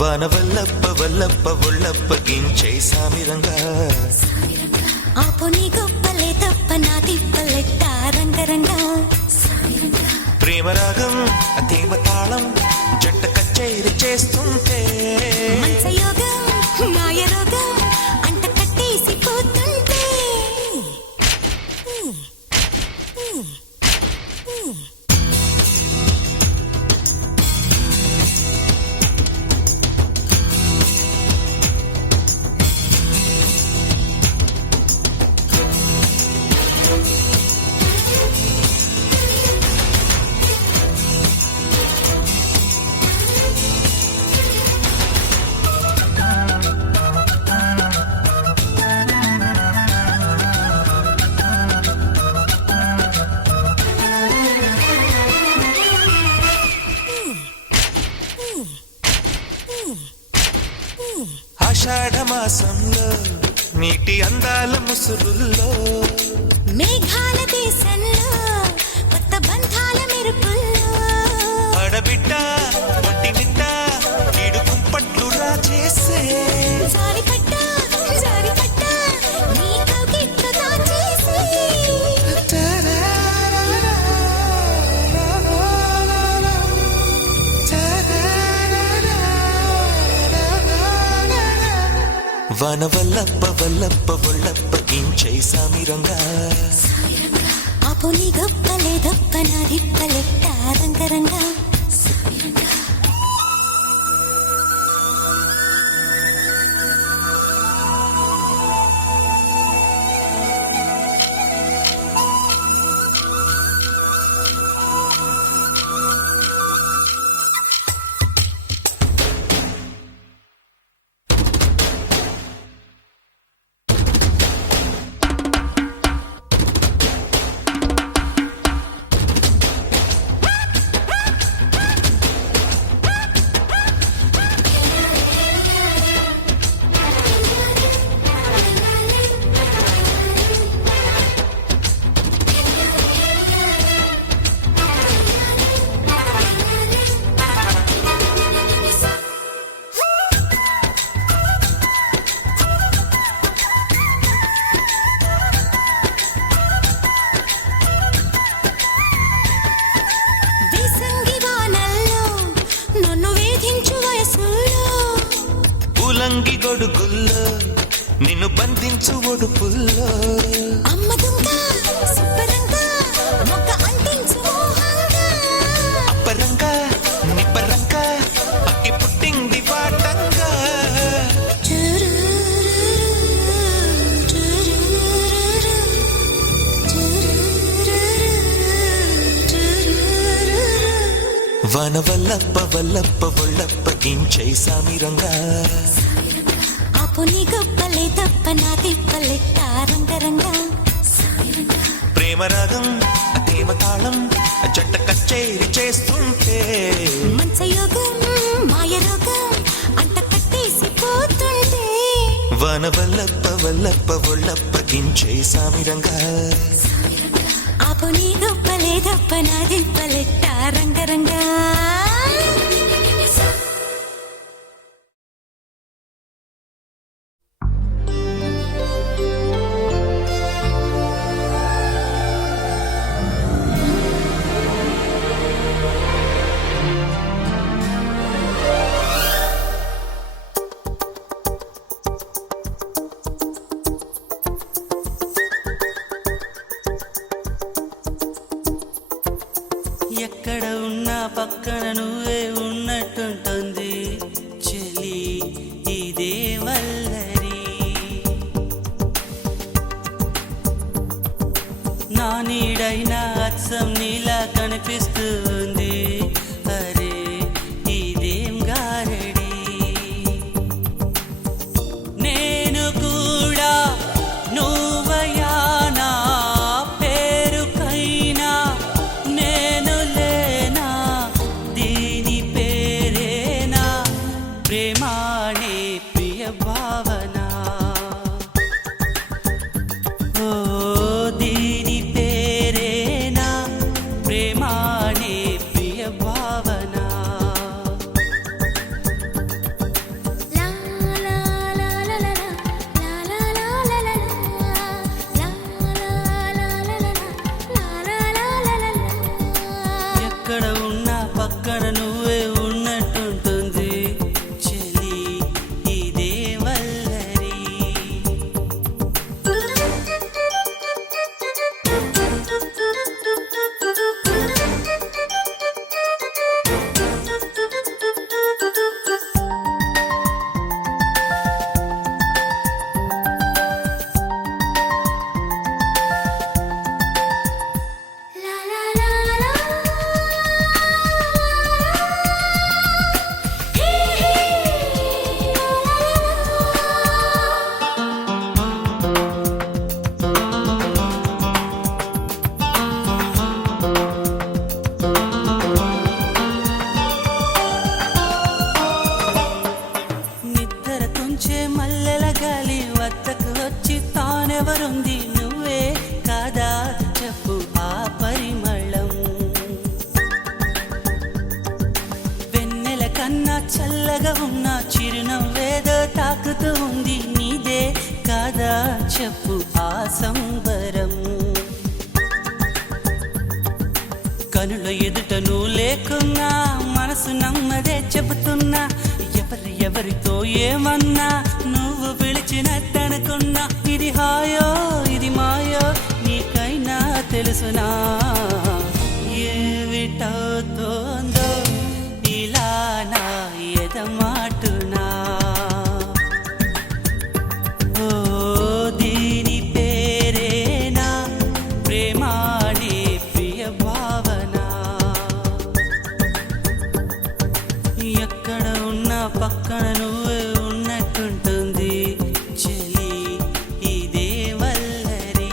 వాన వల్లప్ప వల్లప్ప ఒళ్ళప్ప గించే సామిరంగా ఆపు నీ గొప్పలే తప్ప నా తిప్పలెట్ట రంగరంగా ప్రేమ రాగం అతీమ తాళం జంట కచేరి చేస్తుంటే మంచయోగం మాయ రోగం అంట కట్టేసి పోతుంటే ఆషాఢ మాసంలో నీటి అందాల ముసురుల్లో మేఘాల దేశంలో కొత్త బంధాల మెరుపుల్లో ఆడబిడ్డ ఒంటి నిండా కీడు కుంపట్లు రాజేసే జారి పట్ట నీ కవిత్వ దాచేసి వాన వల్లప్ప వల్లప్ప ఒళ్ళప్ప గించే సామిరంగా ఆపు నీ గొప్పలే దప్ప నా దిప్పలెట్ట రంగరంగా పూలంగి గొడుగుల్లో నిన్ను బంధించు ఒడుపుల్లో అమ్మ దుంగ సుబ్బరంగా మొక్క అంటించు మోహంగా అప్పరంగా నిప్పరంగా అక్కి పుట్టింది వాటంగా వాన వల్లప్ప వల్లప్ప ఒళ్ళప్ప గించే సామిరంగా ఆపు నీ గొప్పలే తప్ప నా తిప్పలెట్ట రంగరంగా ప్రేమ రాగం అతీమ తాళం జంట కచేరి చేస్తుంటే మంచయోగం మాయ రోగం అంట కట్టేసి పోతుంటే వాన వల్లప్ప వల్లప్ప ఒళ్ళప్ప గించే సామిరంగా ఆపు నీ గొప్పలే తప్ప నా తిప్పలెట్ట రంగరంగా ఎక్కడ ఉన్నా పక్కన నువ్వే ఉన్నట్టుంటుంది చెలి ఇదే వల్లరి నా నీడైనా అచ్చం నీలా కనిపిస్తుంది అరే ఇదేం గారడి నేను కూడా నువ్వయానా పేరుకైనా నేను లేనా దీని పేరే చల్లగా ఉన్న చిరునవ్వేదో తాకుతూ ఉంది నీదే కాదా చెప్పు ఆ సంబరం కనుల ఎదుట నువ్వు లేకున్నా మనసు నమ్మదే చెబుతున్నా ఎవరితో ఏమన్నా నువ్వు పిలిచినట్టనుకున్నా ఇది హాయో ఇది మాయో నీకైనా తెలుసునా ఏమిటవుతోందో ఇలా నా ఎదమాటునా ఓ దీని పేరేనా ప్రేమాడే ప్రియ భావన ఎక్కడ ఉన్నా పక్కన నువ్వే ఉన్నట్టుంటుంది చెలి ఇదే వల్లరి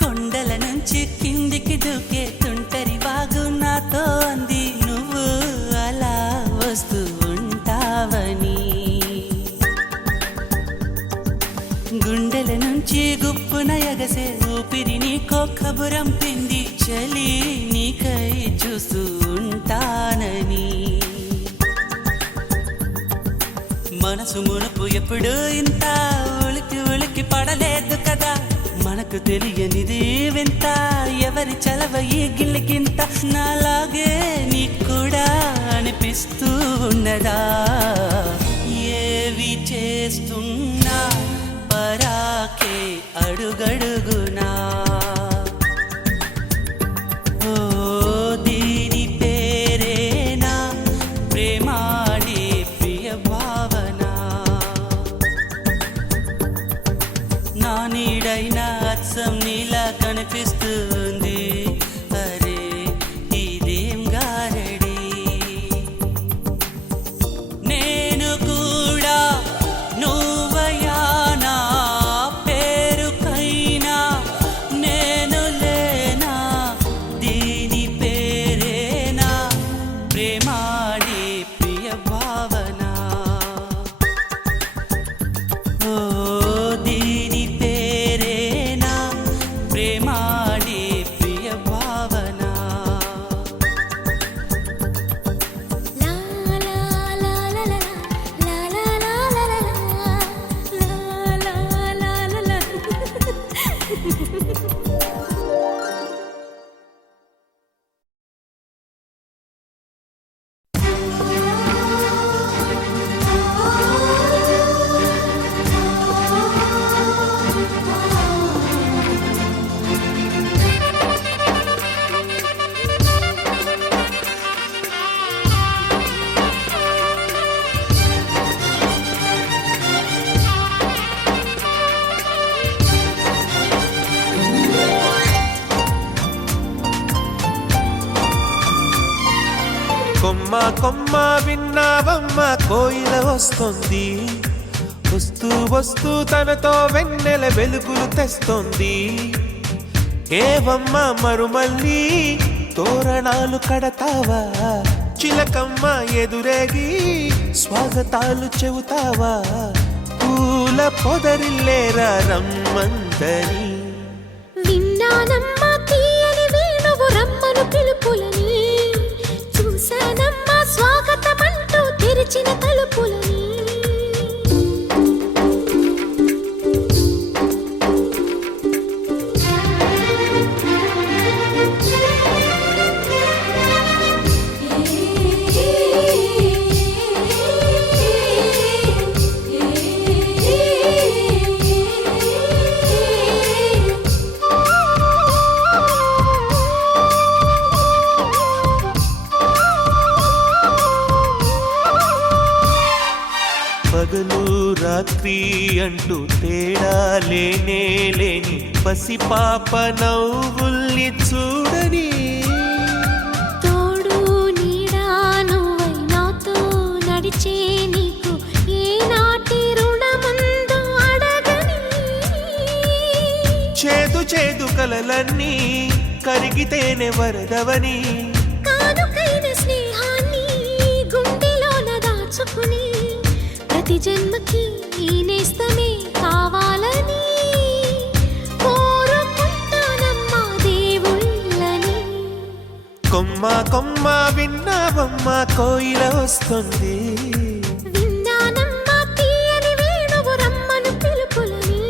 కొండల నుంచి కిందికి దూకే తుంటరి వాగు నాతో అంది నువ్వు అలా వస్తూ ఉంటావని గుండెల నుంచి గుప్పున ఎగసే ఊపిరి నీకో కబురంపింది చలి నీకై చూస్తూ ఉంటానని మనసు మునుపు ఎప్పుడు ఇంత ఉలికి పడలేదు కదా మనకు తెలియనిది వింత ఎవరి చలవ ఈ గిల్లికింత నాలాగే నీకు కూడా అనిపిస్తూ ఉన్నదా ఏవి చేస్తున్నా పరాకే అడుగడుగునా ఓ దీని పేరేనా ప్రేమాడే ప్రియ భావన నా నీడైనా అచ్చం నీలా కనిపిస్తుంది అరే ఇదేం గారడి నేను కూడా నువ్వయానా పేరుకైనా నేను లేనా దీని పేరేనా ప్రేమాడే ప్రియ భావన ఓ దీని పేరేనా ప్రేమాడే ప్రియ భావన లా లా లా లా లా లా లా లా లా లా లా లా లా. కొమ్మ కొమ్మ విన్నావమ్మ కోయిల వస్తుంది వస్తూ వస్తూ తనతో వెన్నెల వెలుగులు తెస్తుంది ఏవమ్మ మరుమల్లి తోరణాలు కడతావా చిలకమ్మ ఎదురేగి స్వాగతాలు చెబుతావా పూల పొదరిల్లేరా రమ్మందని విన్నానమ్మా తీయని వేణువు రమ్మను పిలుపులని చూశానమ్మా స్వాగతమంటూ తెరిచిన తలుపులని ఏ పగలు రాత్రి అంటూ తేడా లేనే లేని పసిపాప నవ్వుల్ని చూడని తోడు నీడా నువ్వై నాతో నడిచే నీకు ఏనాటి రుణముందో అడగని చేదు చేదు కలలన్నీ కరిగితేనే వరదవని కానుకైన స్నేహాన్ని గుండెలోన దాచుకుని ప్రతి జన్మకి ఈ నేస్తమే కావాలని కోరుకుంటానమ్మా దేవుళ్ళని. కొమ్మ కొమ్మ విన్నావమ్మ కోయిల వస్తుంది విన్నానమ్మా తీయని వేణువు రమ్మను పిలుపులని.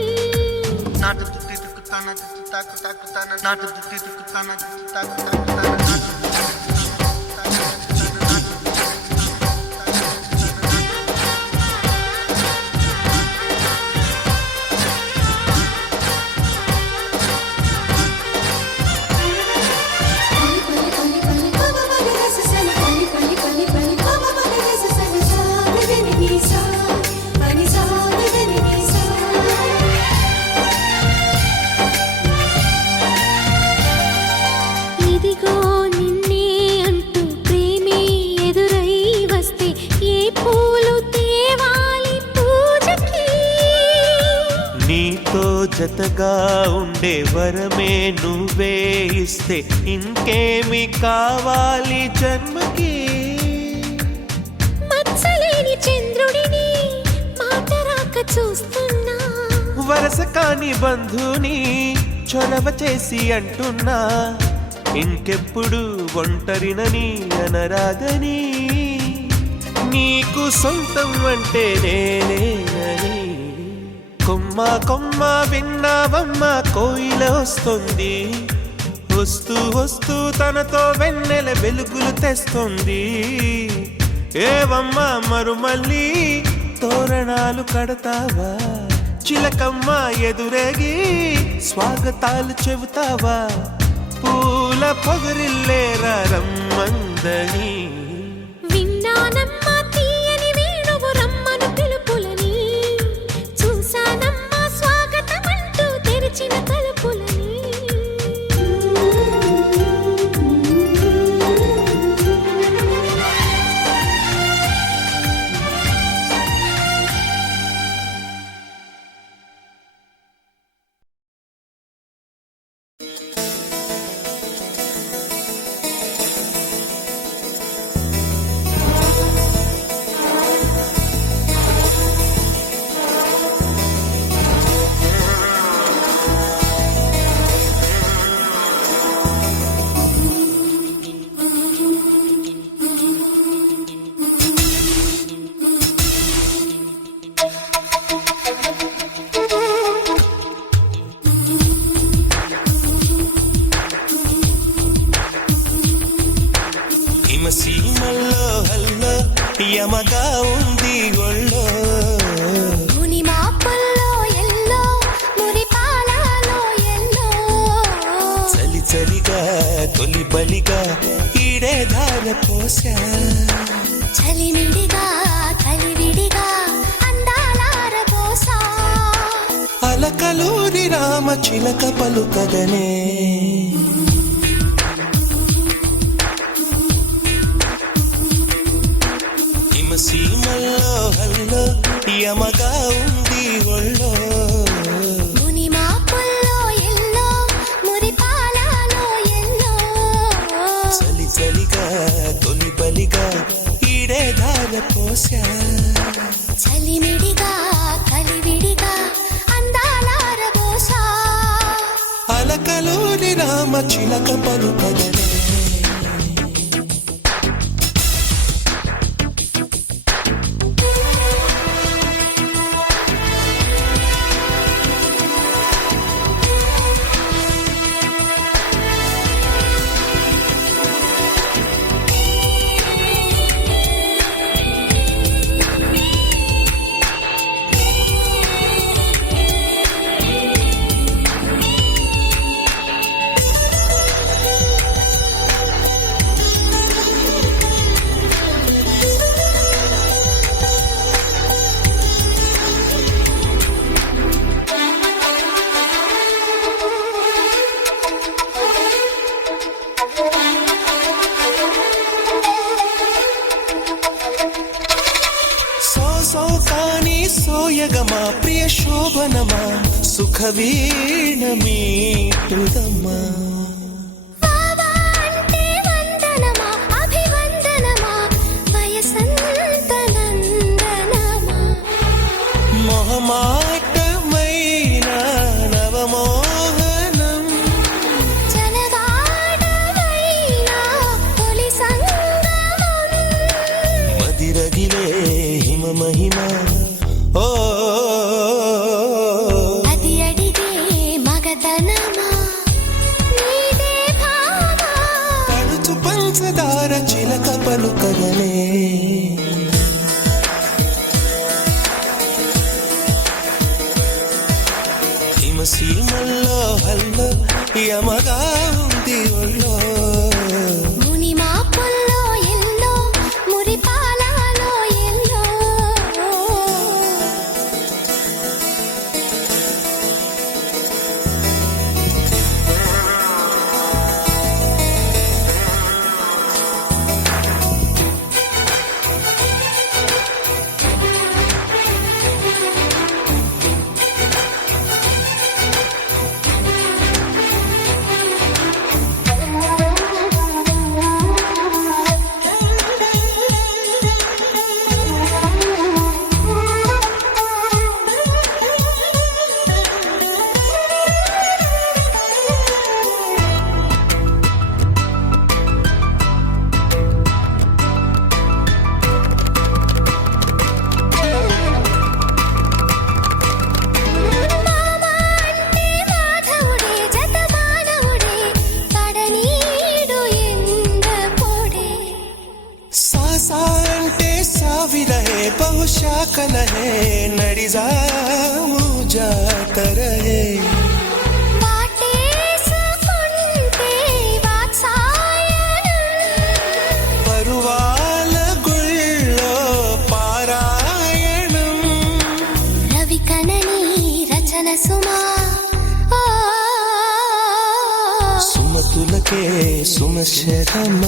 ఇదిగో నిన్నే అంటూ ప్రేమే ఎదురై వస్తే ఏ పూలు తేవాలి పూజకి. నీతో జతగా ఉండే వరమే నువ్వే ఇస్తే ఇంకేమి కావాలి జన్మకి మచ్చలేని చంద్రుడిని మాట రాక చూస్తున్నా. వరస కాని బంధుని చొరవ చేసి అంటున్నా ఇంకెప్పుడు ఒంటరినని అనరాదని నీకు సొంతం అంటే నేనేనని. కొమ్మ కొమ్మ విన్నావమ్మ కోయిల వస్తుంది వస్తూ వస్తూ తనతో వెన్నెల వెలుగులు తెస్తుంది. ఏవమ్మ మరుమల్లి తోరణాలు కడతావా చిలకమ్మ ఎదురేగి స్వాగతాలు చెబుతావా పూల పొగరిల్లేరా రమ్మందని. విన్నానమ్మా తీయని వేణువు రమ్మను పిలుపులని. చూసానమ్మా స్వాగతమంటూ తెరిచిన తలుపులని. హిమసీమల్లో హల్లో యమగా ఉంది ఒళ్ళో ముని మాపల్లో ఎల్లో మురిపాలలో ఎల్లో. చలి చలిగా తొలి బలిగా ఈడే ధార పోసా చలిమిడిగా కలివిడిగా అందాలార పోసా. అలకలూరి రామ చిలక పలుకగనే హిమసీమల్లో హల్లో యమగా ఉంది ఒళ్ళో ముని మాపల్లో ఎల్లో మురిపాలలో ఎల్లో. చలి చలిగా తొలి బలిగా ఈడే ధార పోసా చలిమిడిగా కలివిడిగా అందాలార పోసా. అలకలూరి రామ చిలక పలుకగనే సోకాని సోయగమా ప్రియ శోభనమా సుఖవీణ మీటుదమ్మా వావా అంటే వందనమా అభివందనమా వయసంత నందనమా మొహమాటమైన నవమోహనం జనగాడవైనా తొలి సంగమం మదిరగిలే హిమ మహిమ ఓ అది అడిగే మగతనమా నీదే భావా పడుచు పంచదార చిలక పలుకగలే హిమసీమల్లో హల్లో యమగా ఉంది ఒళ్ళో ముని మాపుల్లో ఎల్లో మురిపాలలో ఎల్లో మామా అంటే మాధవుడే జతమానవుడే పడనీడు ఎండ పొడే సాసా అంటే సావిరహే బహుశాఖలహే నడిజాము జాతరహే వాటేసుకుంటే వాత్సాయనం పరువాల గుళ్ళో పారాయణం రవి కనని రచన సుమా ఓ సుమతులకే సుమశరమ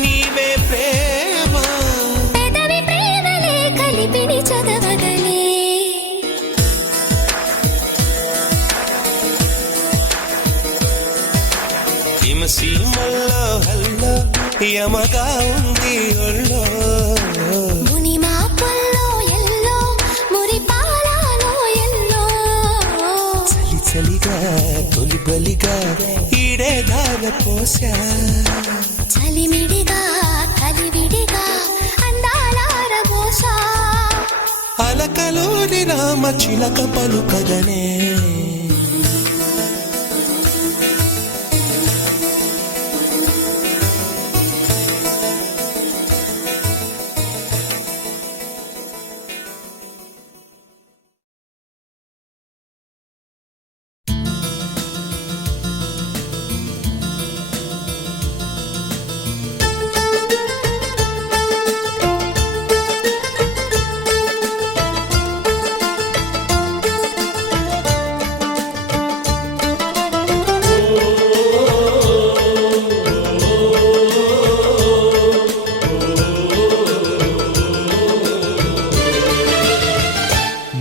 నీవే ప్రేమ పెదవి ప్రేమలే కలిపిడి చదవగలే హిమసీమల్లో హల్లో యమగా ఉంది ఒళ్ళో ముని మాపుల్లో ఎల్లో మురిపాలలో ఎల్లో చలి చలిగా తొలి బలిగా ఈడే ధార పోసా చలిమిడిగా కలివిడిగా అందాలారబోసా అలకలోని రామ చిలక పలుకగనే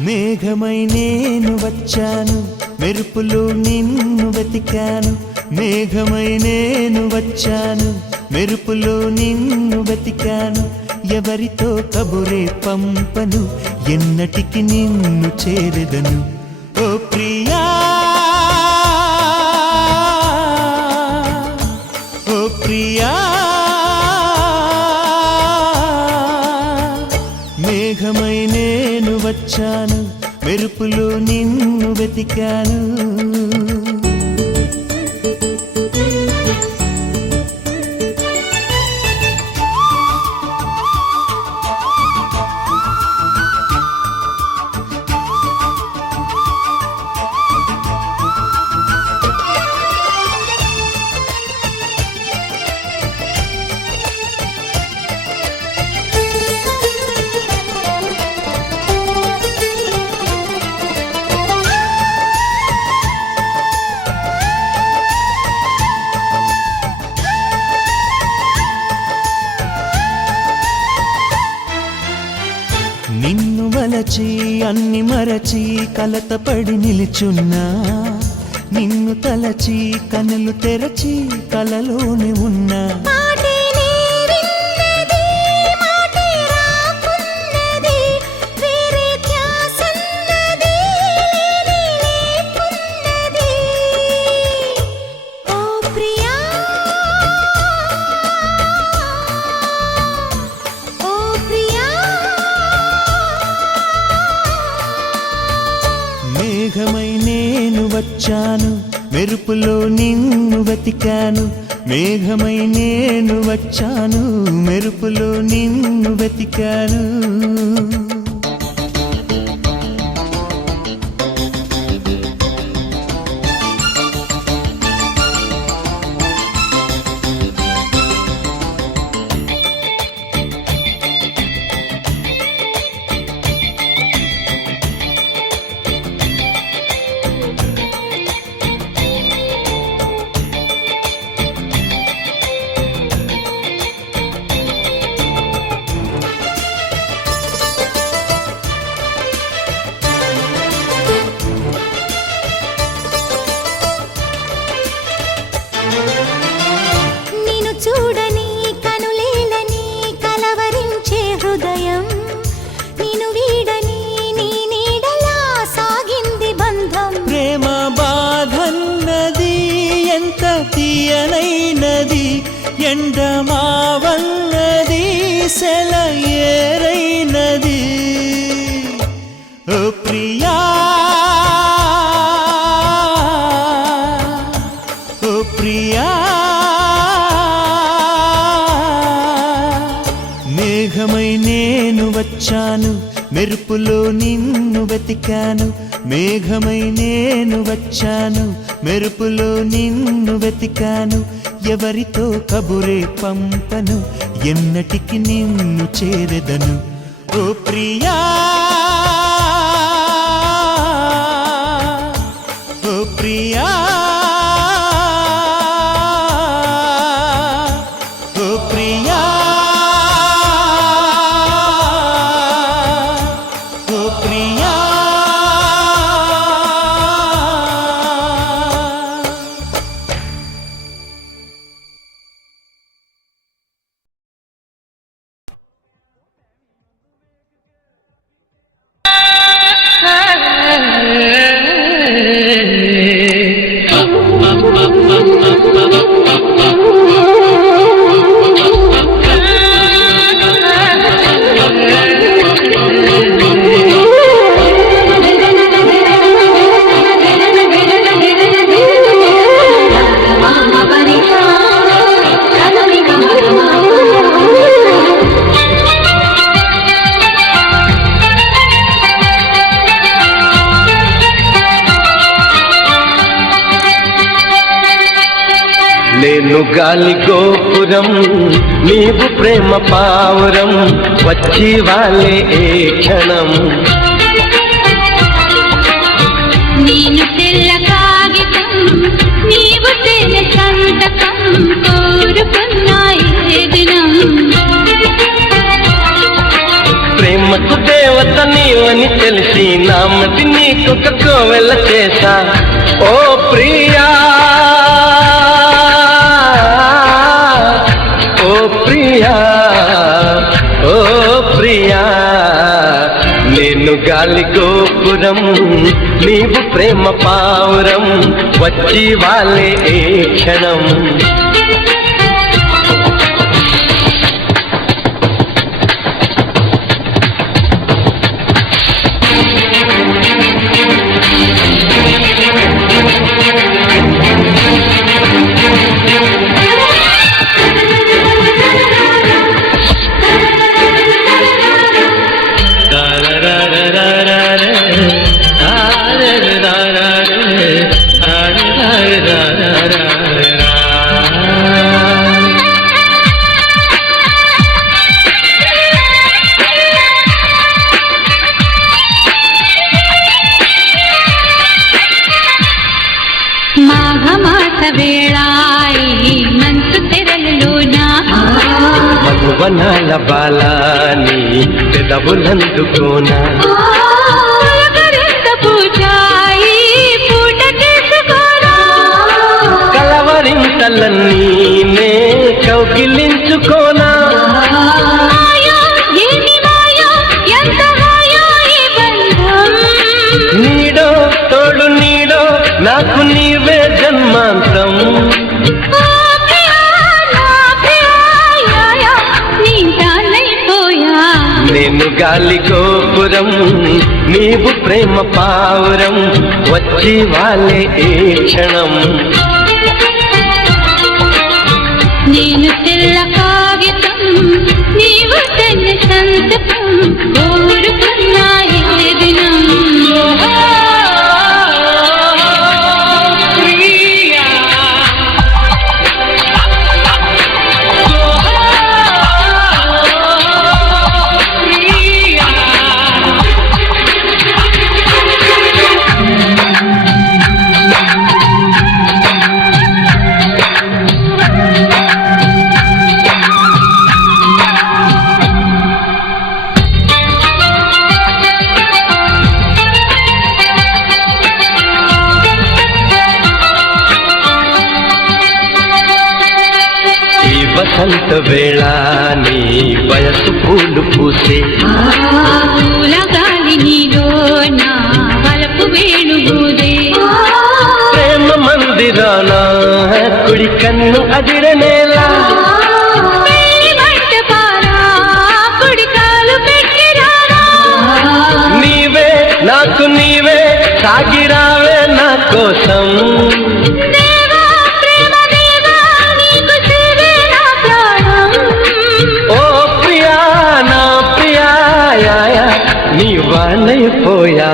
మేఘమై నేను వచ్చాను మెరుపులు నిన్ను వెతికాను మేఘమై నేను వచ్చాను మెరుపులు నిన్ను వెతికాను ఎవరితో కబురే పంపను ఎన్నటికి నిన్ను చేరెదను ఓ ప్రియా ఓ ప్రియా మేఘమై నేను వచ్చాను మెరుపులు నిన్ను వెతికాను నిన్ను వలచి అన్ని మరచి కలతపడి నిలుచున్నా నిన్ను తలచి కనులు తెరచి కలలోనే ఉన్నా మాటే నేరిన్నది మాటే రాకున్నది వేరే ధ్యాసన్నది లేకున్నది ఓ ప్రియా ఓ ప్రియా మేఘమై నేను వచ్చాను మెరుపులో నిన్ను వెతికాను మేఘమై నేను వచ్చాను మెరుపులో నిన్ను వెతికాను నిన్ను చూడని కనులేలని కలవరించే హృదయం నిన్ను వీడని నీ నీడలా సాగింది బంధం ప్రేమ బాధన్నది ఎంత తీయనైనది ఎండమావన్నది సెలయేరైనది ఓ ప్రియా ఓ ప్రియా మేఘమై నేను వచ్చాను మెరుపులో నిన్ను వెతికాను మేఘమై నేను వచ్చాను మెరుపులో నిన్ను వెతికాను ఎవరితో కబురే పంపను ఎన్నటికి నిన్ను చేరెదను ఓ ప్రియా ఓ ప్రియా ఓ ప్రియా ఓ ప్రియా నేను గాలి గోపురం నీవు ప్రేమ పావురం వచ్చి వాలే ఏ క్షణం నేను తెల్ల కాగితం నీవు తెల్ల సంతకం కోరుకున్నాయి దినం ప్రేమకు దేవత నీవని తెలిసి నామది నీకొక కోవెల చేశా ఓ ప్రియా ఓ ప్రియా ఓ ప్రియా నేను గాలి గోపురం నీవు ప్రేమ పావురం వచ్చి వాలే ఏ క్షణం యవ్వనాల బాలాని పెదవులందుకోనా కలవరింతలన్నీ నే కౌగిలించుకోనా నీడో తోడు నీడో నాకు నీవే జన్మాంతం నేను గాలి గోపురం నీవు ప్రేమ పావురం వచ్చి వాళ్ళే ఈ క్షణం నేను తెల్ల కాగితం నీవు తెల్ల సంతకం ఊరుకున్నా ఏ దినం వసంత వేళ నీ వయసు పూలు పూసే పూల గాలి నీలో నా వలపు వేణుగూదే ప్రేమ మందిరాన కుడి కన్ను అదిరనేలా నీవే నాకు నీవే సాగిరావే నా కోసం నీవానైపోయా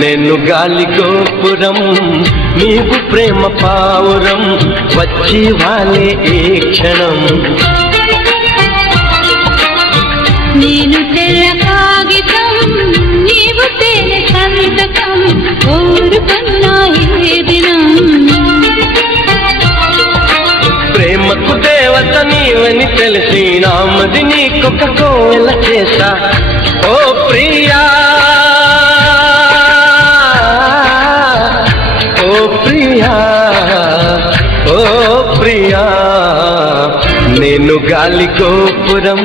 నేను గాలి గోపురం నీవు ప్రేమ పావురం వచ్చి వాళ్ళే ఈ క్షణం నేను తెల్ల కాగితం నీవు తెల్ల సంతకం ఊరుకున్నా ఏ దినం ప్రేమకు దేవత నీవని తెలిసి నామది నీకొక కోవెల చేసా ఓ ప్రియా ఓ ప్రియా ఓ ప్రియా నేను గాలి గోపురం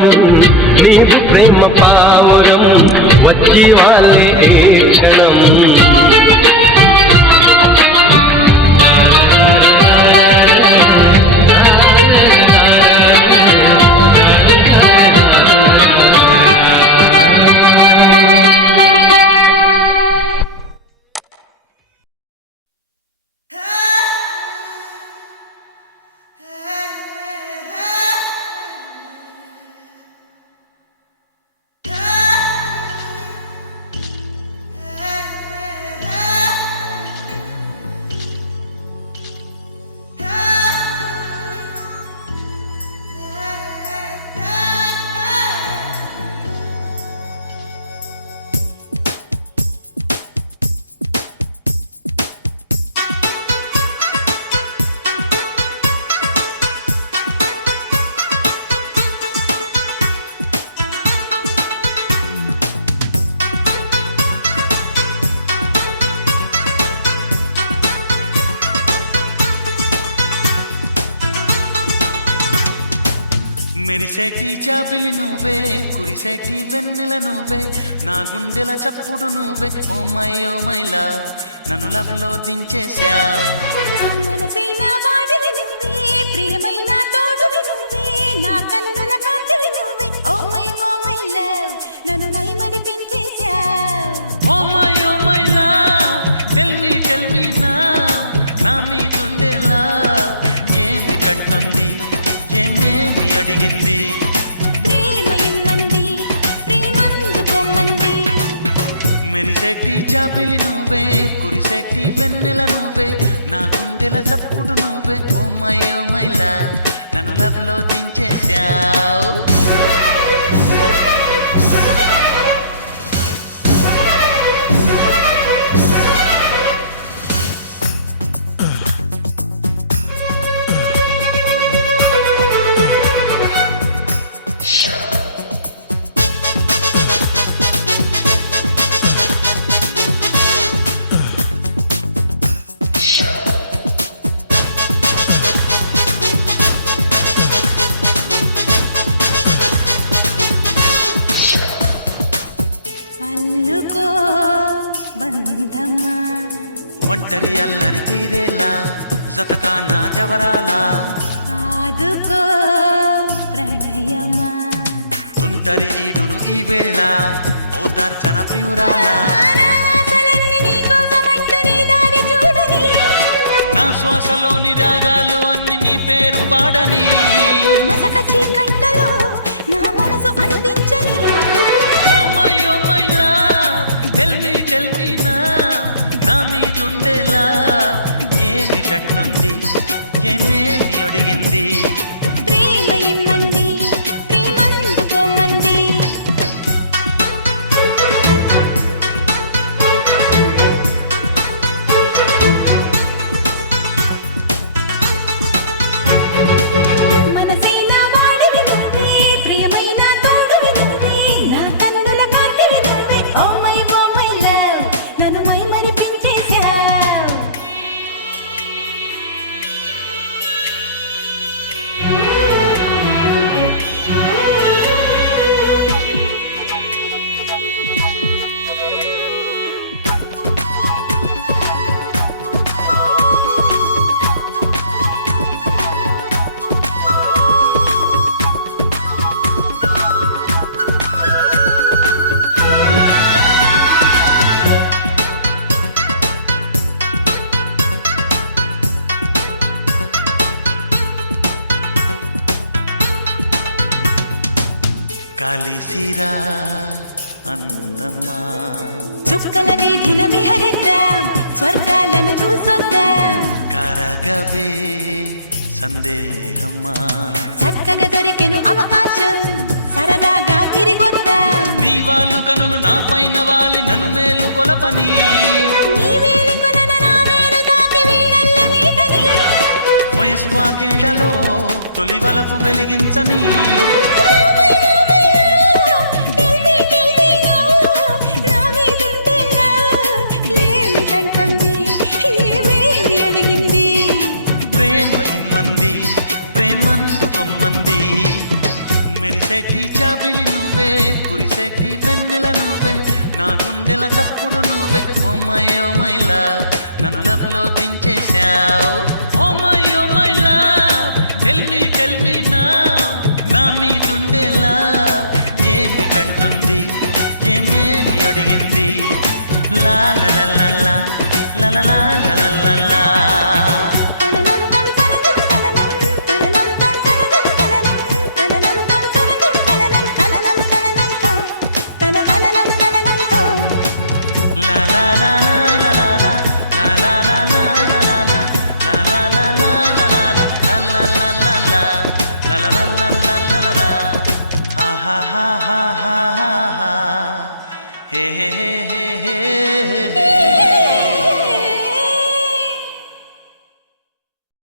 నీవు ప్రేమ పావురం వచ్చి వాళ్ళే ఏ క్షణం చూపులనే ఇల్లు ఖరీదా సరదాలని చూడలే సరదాలకి అవకాశం సరదాగా తిరిగొస్తా